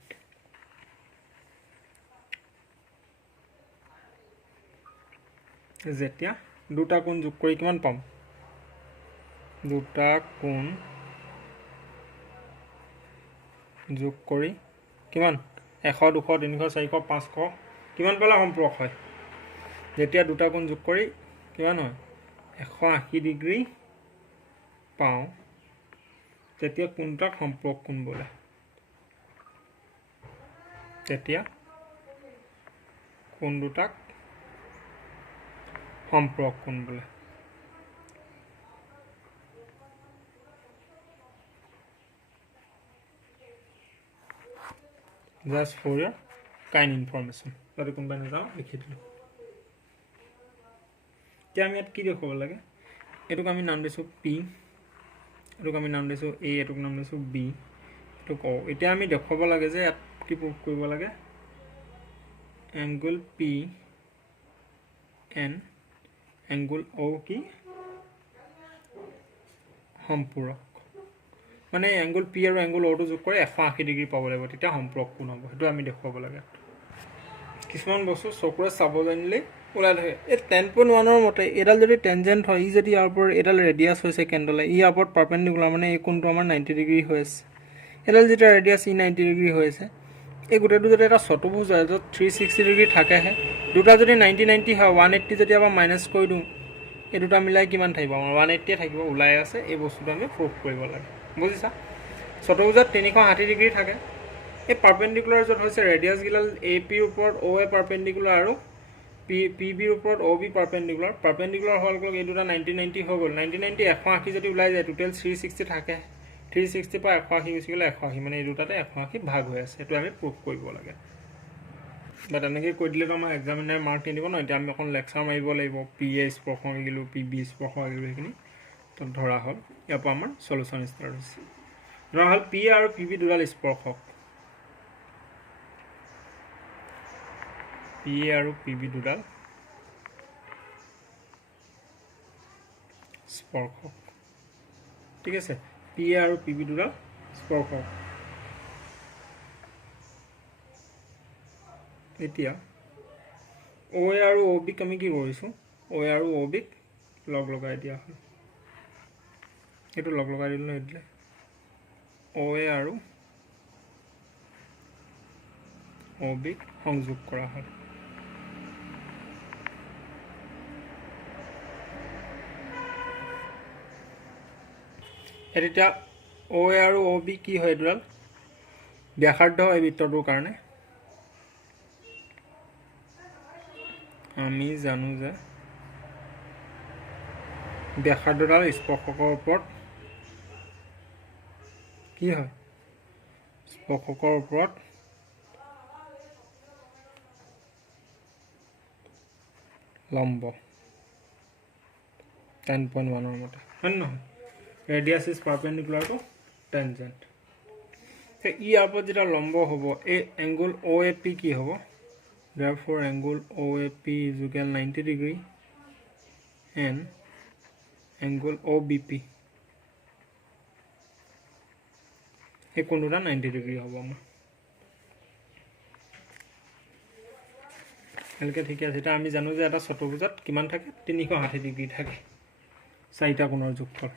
যেতিয়া দুটা কোণ যোগ কৰি কিমান পাম, দুটা কোণ যোগ কৰি কিমান 100, 200, 300, 400, 500 কিমান পালে সম্পূৰক হয়। যেতিয়া দুটা কোণ যোগ কৰি কিমান হয় 180 ডিগ্ৰী পাওঁ, তেতিয়া কোণটাক সম্পূৰক কোণ বোলে। তেতিয়া কোণ দুটাক সম্পূৰক কোণ বোলে। Just for your kind information, যদি কোনোবাই নাযাওঁ লিখি দিলোঁ। এতিয়া আমি ইয়াত কি দেখুৱাব লাগে, এইটোক আমি নাম দিছোঁ পি, এইটোক আমি নাম দিছোঁ এ, এইটোক নাম দিছোঁ বি, এইটোক অ'। এতিয়া আমি দেখুৱাব লাগে যে ইয়াত কি প্ৰুভ কৰিব লাগে, এংগুল পি এন এংগুল অ কি সম্পূৰক। মানে এংগুল পি আৰু এংগুল অ'টো যোগ কৰি 180 ডিগ্ৰী পাব লাগিব, তেতিয়া সম্পূৰক কোণ হ'ব। সেইটো আমি দেখুৱাব লাগে। কিছুমান বস্তু চকুৰে চাব জানিলেই ওলাই থাকে। এই 10.1 মতে এইডাল যদি টেনজেণ্ট হয়, ই যদি ইয়াৰ ওপৰত এইডাল ৰেডিয়াছ হৈছে কেণ্ডলে, ই ইয়াৰ ওপৰত পাৰ্পেণ্ডিকুলাৰ, মানে এই কোণটো আমাৰ 90 ডিগ্ৰী হৈ আছে। এইডাল যেতিয়া ৰেডিয়াছ ই 90 ডিগ্ৰী হৈ আছে, এই গোটেইটো যদি এটা চতুৰ্ভুজ হয় য'ত 360 ডিগ্ৰী থাকেহে, দুটা যদি 90 90 হয়, 180 যদি আমাৰ মাইনাছ কৰি দিওঁ, এই দুটা মিলাই কিমান থাকিব আমাৰ 180 থাকিব, ওলাই আছে। এই বস্তুটো আমি প্ৰুভ কৰিব লাগে, বুজিছা। চতুৰ্ভুজত 360 ডিগ্ৰী থাকে। এই পাৰ্পেণ্ডিকুলাৰ য'ত হৈছে ৰেডিয়াছগিডাল এ পিৰ ওপৰত অ' এ পাৰ্পেণ্ডিকুলাৰ আৰু পি বিৰ ওপৰত অ' বি পাৰ্পেণ্ডিকুলাৰ হোৱাৰ লগে লগে এই দুটা 90 90 হৈ গ'ল। 90 90 180 যদি ওলাই যায়, টোটেল 360 থাকে। 360 পৰা 180 গুচি গ'লে 180, মানে এই দুটাতে 180 ভাগ হৈ আছে। সেইটো আমি প্ৰুভ কৰিব লাগে। বা তেনেকৈ কৈ দিলেতো আমাৰ এক্সামিনাৰে মাৰ্ক নিদিব ন। এতিয়া আমি অকণ লেকচাৰ মাৰিব লাগিব, পি এ স্পৰ্শ আঁকিলোঁ, পি বি স্পৰ্শ আঁকিলোঁ, সেইখিনি তো ধৰা হ'ল। ইয়াৰ পৰা আমাৰ চলিউশ্যন ষ্টাৰ্ট হৈছে। ধৰা হ'ল পি আৰু পি বি দুডাল স্পৰ্শক, পি এ আৰু পি বি দুডাল স্পৰ্শক। ঠিক আছে, পি এ আৰু পি বি দুডাল স্পৰ্শক। এতিয়া অ' এ আৰু অ' বিক আমি কি কৰিছোঁ, অ' এ আৰু অ' বিক লগ লগাই দিয়া হ'ল। এইটো লগ লগাই দিলোঁ এইটোলে OA আৰু OB সংযোগ কৰা হয় এতিয়া OA আৰু OB কি হয় এইডাল ব্যাসাৰ্ধ হয় বৃত্তটোৰ কাৰণে আমি জানো যে ব্যাসাৰ্ধডাল স্পৰ্শকৰ ওপৰত কি হয় স্পৰ্শকৰ ওপৰত লম্ব 10.1 ৰ মতে হয় নহয় radius is perpendicular to tangent ইয়াৰ ওপৰত যেটা লম্ব হ'ব এই angle OAP কি হ'ব therefore angle OAP is equal 90 degree and angle OBP এই কোণটা 90 ডিগ্ৰী হ'ব আমাৰ এলকে ঠিক আছে এটা আমি জানো যে এটা চতুৰ্ভুজত কিমান থাকে 360 ডিগ্ৰী থাকে চাৰিটা কোণৰ যোগফল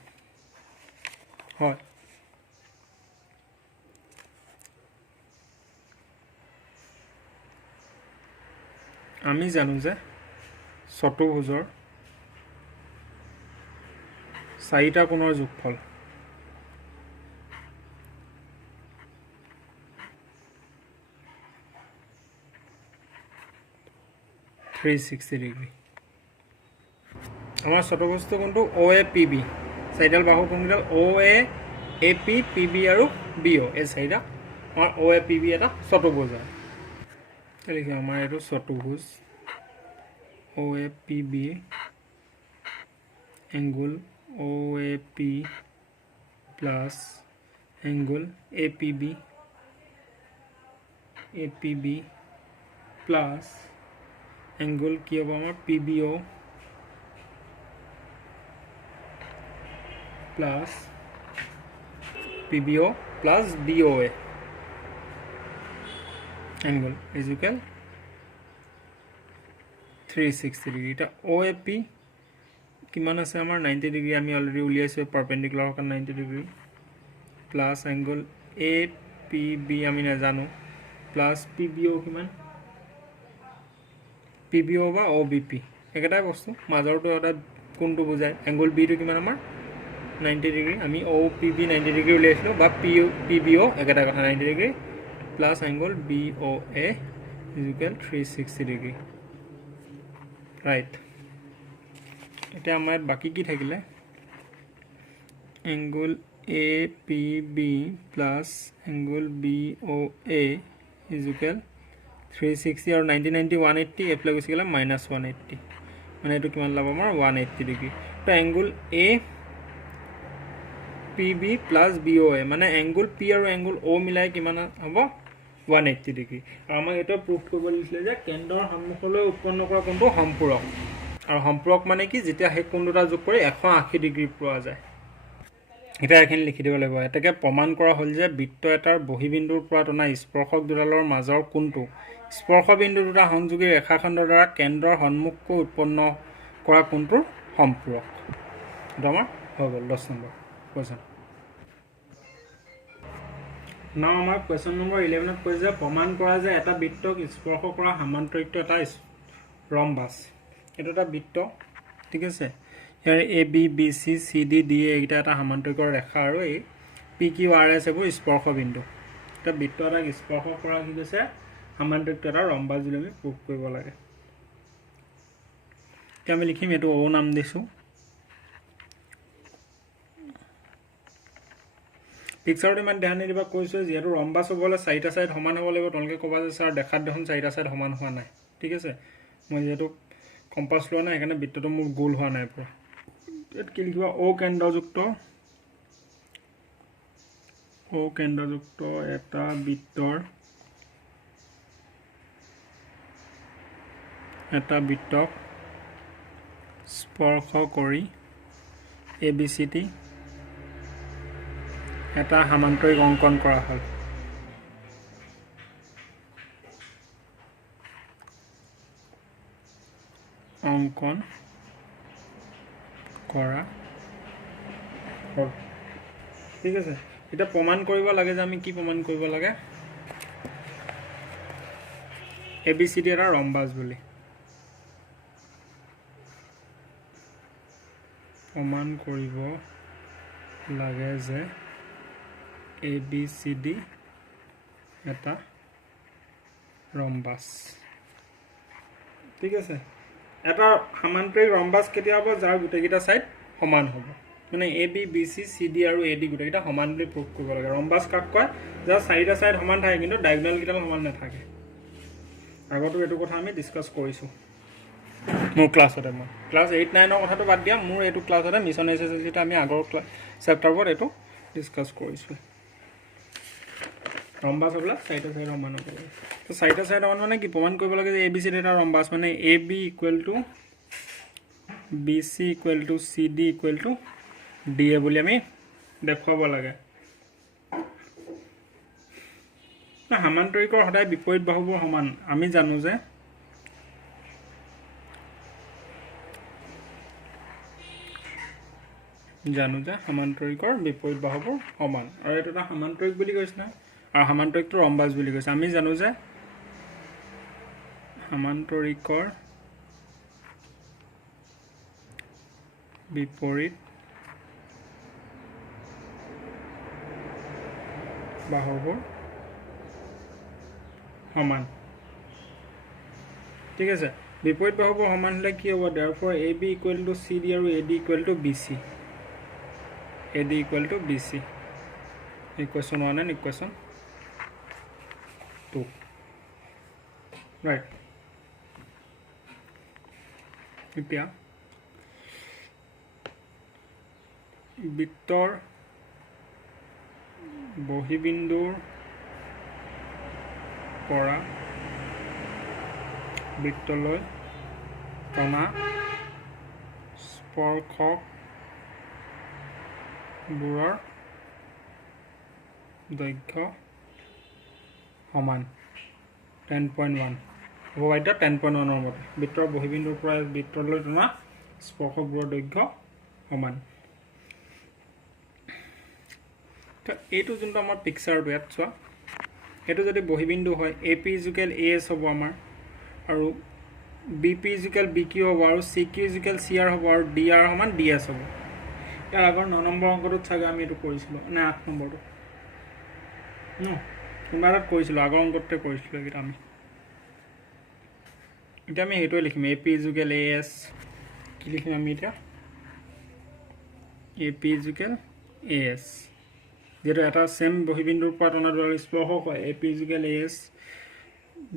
হয় আমি জানো যে চতুৰ্ভুজৰ চাৰিটা কোণৰ যোগফল ডিগ্ৰী আমাৰ চতুৰ্ভুজটো কোনটো OAPB চাৰিডাল বাহু কোনডাল OA AP PB আৰু BO এই চাৰিটা আমাৰ OAPB এটা চতুৰ্ভুজ হয় লিখি আমাৰ এইটো চতুৰ্ভুজ OAPB angle OAP plus angle APB plus angle কি হ'ব আমাৰ PBO plus BOA angle is equal 360 degree এটা OAP কিমান আছে আমাৰ 90 ডিগ্ৰী আমি অলৰেডি উলিয়াইছো পাৰপেন্ডিকুলাৰ কাৰণ 90 ডিগ্ৰী প্লাস angle APB আমি নাজানো প্লাস PBO কিমান PBO বা OBP একেটাই বস্তু মাজৰটো এটা কোনটো বুজায় angle B টো কিমান আমাৰ 90 ডিগ্ৰী আমি OPB 90 ডিগ্ৰী উলিয়াইছিলো বা PBO একেটা কথা 90 degree plus angle BOA is equal 360 degree right এটা আমাৰ বাকি কি থাকিলে angle APB plus angle BOA is equal 360 আৰু 90 90 180 এপ্লাই কৰিছে গলে -180 মানে এটো কিমান লাভ আমাৰ 180 ডিগ্ৰী তো angle APB plus BOA মানে angle P আৰু angle O মিলাই কিমান হ'ব 180 ডিগ্ৰী আৰু আমাক এটা প্ৰুফ কৰিব দিছিলে যে কেন্দ্ৰৰ সন্মুখলৈ উৎপন্ন কৰা কোণটো সম্পূৰক আৰু সম্পূৰক মানে কি যেতিয়া সেই কোণ দুটা যোগ কৰি 180 ডিগ্ৰী পোৱা যায় এটা এখানে লিখি দিব লাগিব এটাকে প্ৰমাণ কৰা হ'ল যে বৃত্ত এটাৰ বহিবিন্দুৰ পৰা টনা স্পৰ্শক দুডালৰ মাজৰ কোণটো স্পৰ্শ বিন্দু দুটা সংযোগী ৰেখাখণ্ডৰ দ্বাৰা কেন্দ্ৰৰ সন্মুখকৈ উৎপন্ন কৰা কোণটোৰ সম্পূৰক এটা আমাৰ হৈ গ'ল 10 নম্বৰ কোৱেশ্চন নাও আমাৰ কোৱেশ্চন নম্বৰ 11 ত কৈছে যে প্ৰমাণ কৰা যে এটা বৃত্তক স্পৰ্শ কৰা সমান্তৰিক এটা ৰম্বাস এটা এটা বৃত্ত ঠিক আছে ইয়াৰ AB BC CD DA এইটা এটা সমান্তৰিকৰ ৰেখা আৰু এই PQRS এবোৰ স্পৰ্শ বিন্দু এটা বৃত্ত এটা স্পৰ্শ কৰা কি কৈছে সমান্তৰিক এটা ৰম্বাস বুলি আমি প্ৰুফ কৰিব লাগে এতিয়া আমি লিখিম এটো O নাম দিছো পিকচাৰটো মান ধ্যান দিবা কৈছো যে এটো ৰম্বাস হ'বলে চাৰিটা সাইড সমান হ'ব লাগিব তলকে কবা যে স্যাৰ দেখাত দেখোন চাৰিটা সাইড সমান হোৱা নাই ঠিক আছে মই যেটো কম্পাস লোৱা নাই এখানে বৃত্তটো মোৰ গোল হোৱা নাই পুৰা এত কি লিখিবা O কেন্দ্ৰযুক্ত এটা বৃত্তৰ এটা বৃত্তক স্পৰ্শ কৰি ABCD এটা সমান্তৰিক অঙ্কন কৰা হ'ল অঙ্কন কৰা হ'ল ঠিক আছে এটা প্ৰমাণ কৰিব লাগে যে আমি কি প্ৰমাণ কৰিব লাগে ABCD এটা ৰম্বাস বুলি প্ৰমাণ কৰিব লাগে যে ABCD এটা ৰম্বাস ঠিক আছে এটা সমান্তৰিক ৰম্বাস কেতিয়া হ'ব যাৰ গোটেইকেইটা সাইড সমান হ'ব মানে AB BC CD আৰু AD গোটেইকেইটা সমান বুলি প্ৰুভ কৰিব লাগে ৰম্বাস কাক কয় যাৰ চাৰিটা সাইড সমান থাকে কিন্তু ডায়াগোনাল কেইটা সমান নাথাকে আগতো এটো কথা আমি ডিসকাস কৰিছো মোৰ ক্লাছতে মই ক্লাছ 8 9 ৰ কথাটো বাদ দিয়া মোৰ এটো ক্লাছতে মিছন এসএসসিটা আমি আগৰ চেপ্টাৰত এটো ডিসকাস কৰিছো ৰম্বাস হবলা চাৰিটা সাইড সমান হ'ব তো চাৰিটা সাইড সমান মানে কি প্ৰমাণ কৰিব লাগে যে ABCD এটা ৰম্বাস মানে AB = BC = CD = DA বুলি আমি দেখুৱাব লাগে না সমান্তৰিকৰ সদায় বিপৰীত বাহুবোৰ সমান আমি জানো যে সমান্তৰিকৰ বিপৰীত বাহুবোৰ সমান আৰু এটা সমান্তৰিক বুলি কৈছ না আৰু সমান্তৰিকটো ৰম্বাস বুলি কৈছে আমি জানো যে সমান্তৰিকৰ বিপৰীত বাহুবোৰ সমান ঠিক আছে বিপৰীত বাহুবোৰ সমান হলে কি হ'ব therefore AB = CD আৰু AD = BC AD = BC equation 1 and equation 2 right এতিয়া বৃত্তৰ বহিবিন্দুৰ পৰা বৃত্তলৈ টনা স্পৰ্শক বুৰৰ দৈৰ্ঘ্য সমান 10.1 হ'ব এটা 10.1 ৰ মতে বৃত্তৰ বহিবিন্দুৰ পৰা বৃত্তলৈ টনা স্পৰ্শক বুৰৰ দৈৰ্ঘ্য সমান তো এইটো যোনটো আমাৰ পিকচাৰটো ইয়াত চোৱা এটো যদি বহিবিন্দু হয় AP = AS হ'ব আমাৰ আৰু BP = BQ হ'ব আৰু CQ = CR হ'ব আৰু DR সমান DS হ'ব ইয়াৰ আগৰ 9 নম্বৰ অংকটোত চাগে আমি এটো কৰিছিলো না 8 নম্বৰটো ন কোনবাৰত কৰিছিলো আগৰ অংকতে কৰিছিলো এটা আমি এটা আমি হেটো লিখিম AP = AS কি লিখিম আমি এটা AP = AS যেটো এটা সেম বহিবিন্দুৰ পৰা টনা দুডাল স্পৰ্শক হয় AP = AS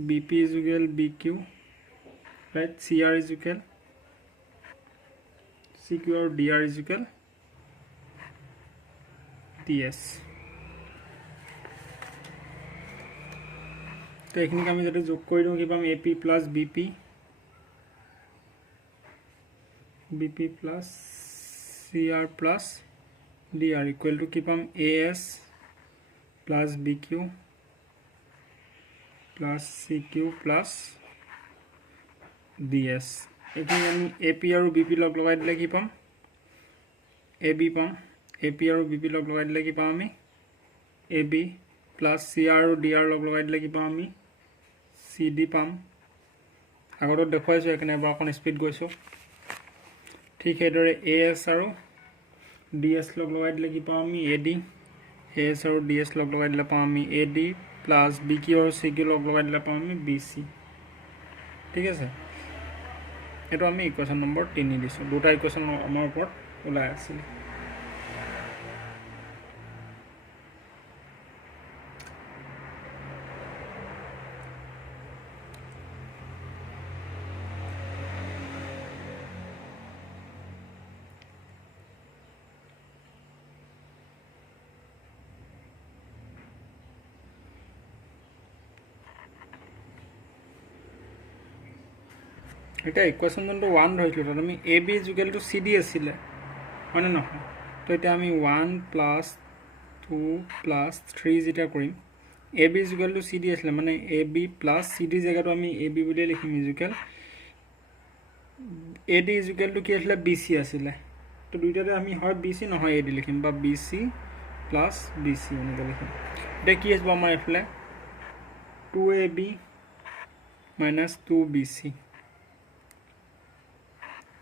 BP = BQ right CR = CQ আৰু DR = DS তো এইখিনি আমি যদি যোগ কৰি দিওঁ কি পাম AP + BP BP + CR + DR = কি পাম AS + BQ + CQ + DS এইখিনি আমি AP আৰু BP লগ লগাই দিলে কি পাম AB পাম AP আৰু BP লগ লগাই দিলে কি পাম আমি AB + CR আৰু DR লগ লগাই দিলে কি পাম আমি CD পাম আগতে দেখুৱাইছো এখানে এবাৰ অকন স্পিড গৈছো ঠিক হেদৰে AS আৰু DS লগ লগাই দিলে কি পাম আমি AD AS আৰু DS লগ লগাই দিলে পাম আমি AD + BQ আৰু CQ লগ লগাই দিলে পাম আমি BC ঠিক আছে এটো আমি ইকুৱেশ্যন নম্বৰ 3 দিছো দুটা ইকুৱেশ্যন আমাৰ ওপৰত ওলাই আছিল এটা ইকুৱেশ্যন নম্বৰ 1 ধৰিছিলো তাত আমি AB = CD আছিল মানে নহয় তো এটা আমি 1 + 2 + 3 যেটা কৰিম AB = CD আছিল মানে AB + CD জায়গাটো আমি AB বুলি লিখিম ইকুৱেল AD = কি আছিল BC আছিল তো দুইটাতে আমি হয় BC নহয় AD লিখিম বা BC প্লাছ বি চি এনেকৈ লিখিম এতিয়া কি আহিব আমাৰ এইফালে 2ab minus 2bc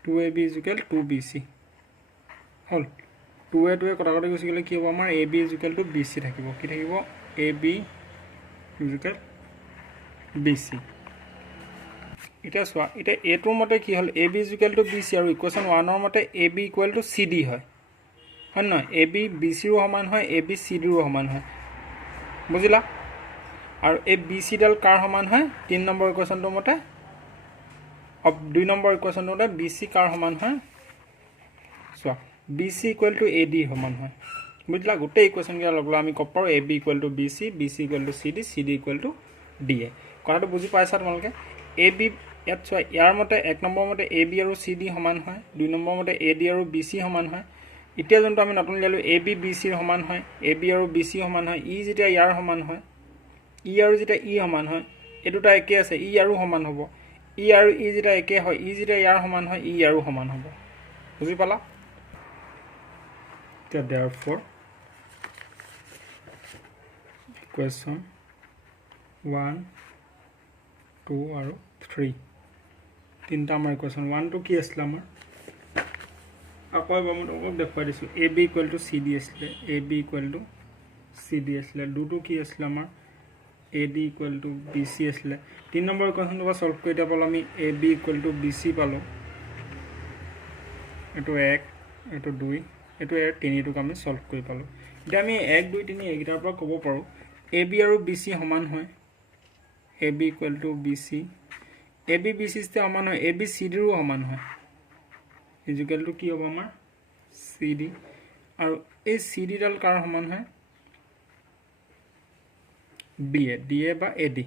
2ab is equal to 2bc hall 2a 2a কটা কটা গুচি গ'লে কি হ'ব আমাৰ ab is equal to bc থাকিব কি থাকিব ab is equal bc এটা চোৱা এটা a টোৰ মতে কি হ'ল ab is equal to bc আৰু ইকুৱেশ্যন 1 ৰ মতে ab equal to cd হয় হয় নহয় ab bc ৰ সমান হয় ab cd ৰ সমান হয় বুজিলা আৰু এই bc ডাল কাৰ সমান হয় 3 নম্বৰ ইকুৱেশ্যনটোৰ মতে 2 নম্বৰ ইকুৱেশ্যনটোৰ মতে bc কাৰ সমান হয় চোৱা bc equal to ad সমান হয় বুজিলা গোটেই ইকুৱেশ্যন কেইটা লগলা আমি ক'ব পাৰো ab equal to bc bc equal to cd cd equal to da কথাটো বুজি পাইছা তোমালোকে ab ইয়াত চোৱা ইয়াৰ মতে 1 নম্বৰ মতে ab আৰু cd সমান হয় 2 নম্বৰ মতে ad আৰু bc সমান হয় এতিয়া যোনটো আমি নতুন লিয়ালো ab bc ৰ সমান হয় ab আৰু bc সমান হয় ই যেতিয়া ইয়াৰ সমান হয় ই আৰু যেতিয়া ই সমান হয় এই দুটা একে আছে ই আৰু সমান হ'ব ই আৰু ই যেতিয়া একে হয় ই যেতিয়া ইয়াৰ সমান হয় ই আৰু সমান হ'ব বুজি পালা therefore equation 1 2 আৰু 3 তিনটা আমাৰ ইকুৱেশ্যন 1 টো কি আছিল আমাৰ আকৌ এবাৰ মই তোমাক দেখুৱাই দিছোঁ ab equal to cd আছিলে ab equal to cd আছিলে 2 টো কি আছিল আমাৰ ad equal to bc আছিলে 3 নম্বৰ ইকুৱেশ্যনটো বা সলভ কৰি দিয়া পালো আমি ab equal to bc পালো এটো 1 এটো 2 এটো 3 টোক আমি সলভ কৰি পালো এতিয়া আমি 1 2 3 এইকেইটাৰ পৰা ক'ব পাৰো ab আৰু bc সমান হয় ab equal to bc ab bc তে সমান হয় ab cd ৰো সমান হয় is equal to কি হ'ব আমাৰ cd আৰু এই cd ডাল কাৰ সমান হয় ba da বা ad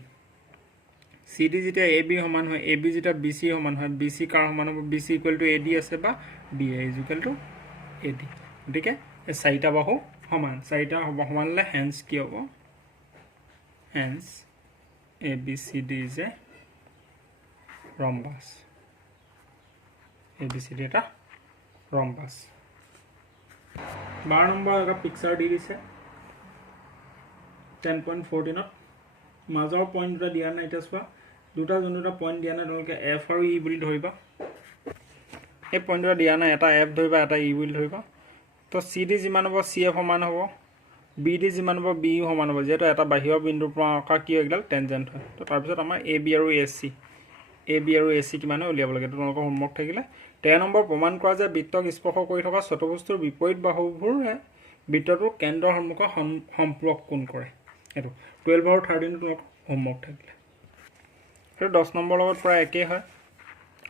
cd যেতিয়া ab সমান হয় ab যেতিয়া bc সমান হয় bc কাৰ সমান হ'ব bc equal to ad আছে বা da is equal to ad ঠিক আছে এই চাৰিটা বাহু সমান চাৰিটা সমান হলে hence কি হ'ব hence abcd is a rhombus abcd এটা rhombus 12 নম্বৰ এটা পিকচাৰ দি দিছে 10.14 ত মাজৰ পইণ্ট দুটা দিয়া নাই এটা চোৱা দুটা যোনটা পইণ্ট দিয়া নাই তোমালোকে f আৰু e বুলি ধৰিবা এই পইণ্ট দুটা দিয়া নাই এটা f ধৰিবা এটা e বুলি ধৰিবা তো cd যিমান হ'ব cf সমান হ'ব bd যিমান হ'ব bu সমান হ'ব যেটো এটা বাহিৰৰ বিন্দুৰ পৰা আকা কি হৈগল টেনজেন্ট হয় তো তাৰ পিছত আমাৰ ab আৰু ac ab আৰু ac কিমান উলিয়াব লাগে তো তোমালোকৰ হোমৱৰ্ক থাকিলে 10 নম্বৰ প্ৰমাণ কৰা যে বৃত্তক স্পৰ্শ কৰি থকা চতুৰ্ভুজৰ বিপৰীত বাহুবোৰে বৃত্তটোৰ কেন্দ্ৰৰ সন্মুখত সম্পূৰক কোণ কৰে এটো 12 আৰু 13 তোমালোকৰ হোমৱৰ্ক থাকিলে আৰু 10 নম্বৰ লগত প্ৰায় একেই হয়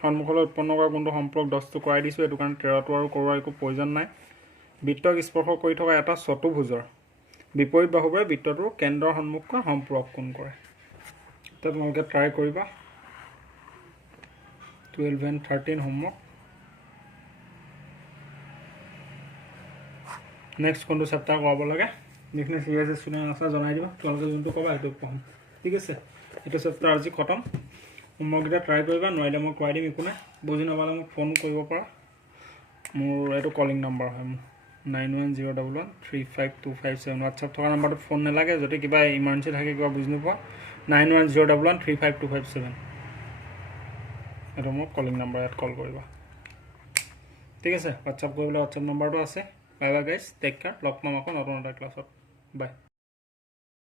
সন্মুখলৈ উৎপন্ন কৰা কোণটো সম্পূৰক 10 টো কৰাই দিছো এটো কাৰণ 13 টো আৰু কৰোৱাৰ একো প্ৰয়োজন নাই বৃত্তক স্পৰ্শ কৰি থকা এটা চতুৰ্ভুজৰ বিপৰীত বাহুবোৰে বৃত্তটোৰ কেন্দ্ৰৰ সন্মুখত সম্পূৰক কোণ কৰে তো তোমালোকে ট্ৰাই কৰিবা 12 and 13 homework next কোনটো চেপ্টাৰ কৰাব লাগে যিখিনি সিৰিয়াছ ষ্টুডেণ্ট আছে জনাই দিবা তোমালোকে যোনটো ক'বা সেইটো পঢ়ম ঠিক আছে এটা চেপ্টাৰ আজি খতম হোমৱৰ্কটা ট্ৰাই কৰিবা নোৱাৰিলে মই কৰাই দিম একো নাই বুজি নাপালে মোক ফোন কৰিব পাৰা মোৰ এইটো কলিং নম্বৰ হয় মোৰ 9101135257 WhatsApp থকা নম্বৰটো ফোন নালাগে যদি কিবা ইমাৰ্জেন্সি থাকে কিবা বুজি নোপোৱা 9101135257 এটা মোক কলিং নম্বৰ ইয়াত কল কৰিবা ঠিক আছে WhatsApp কৰিবলৈ WhatsApp নম্বৰটো আছে bye bye guys take care লগ পাম আকৌ নতুন এটা ক্লাছত বাই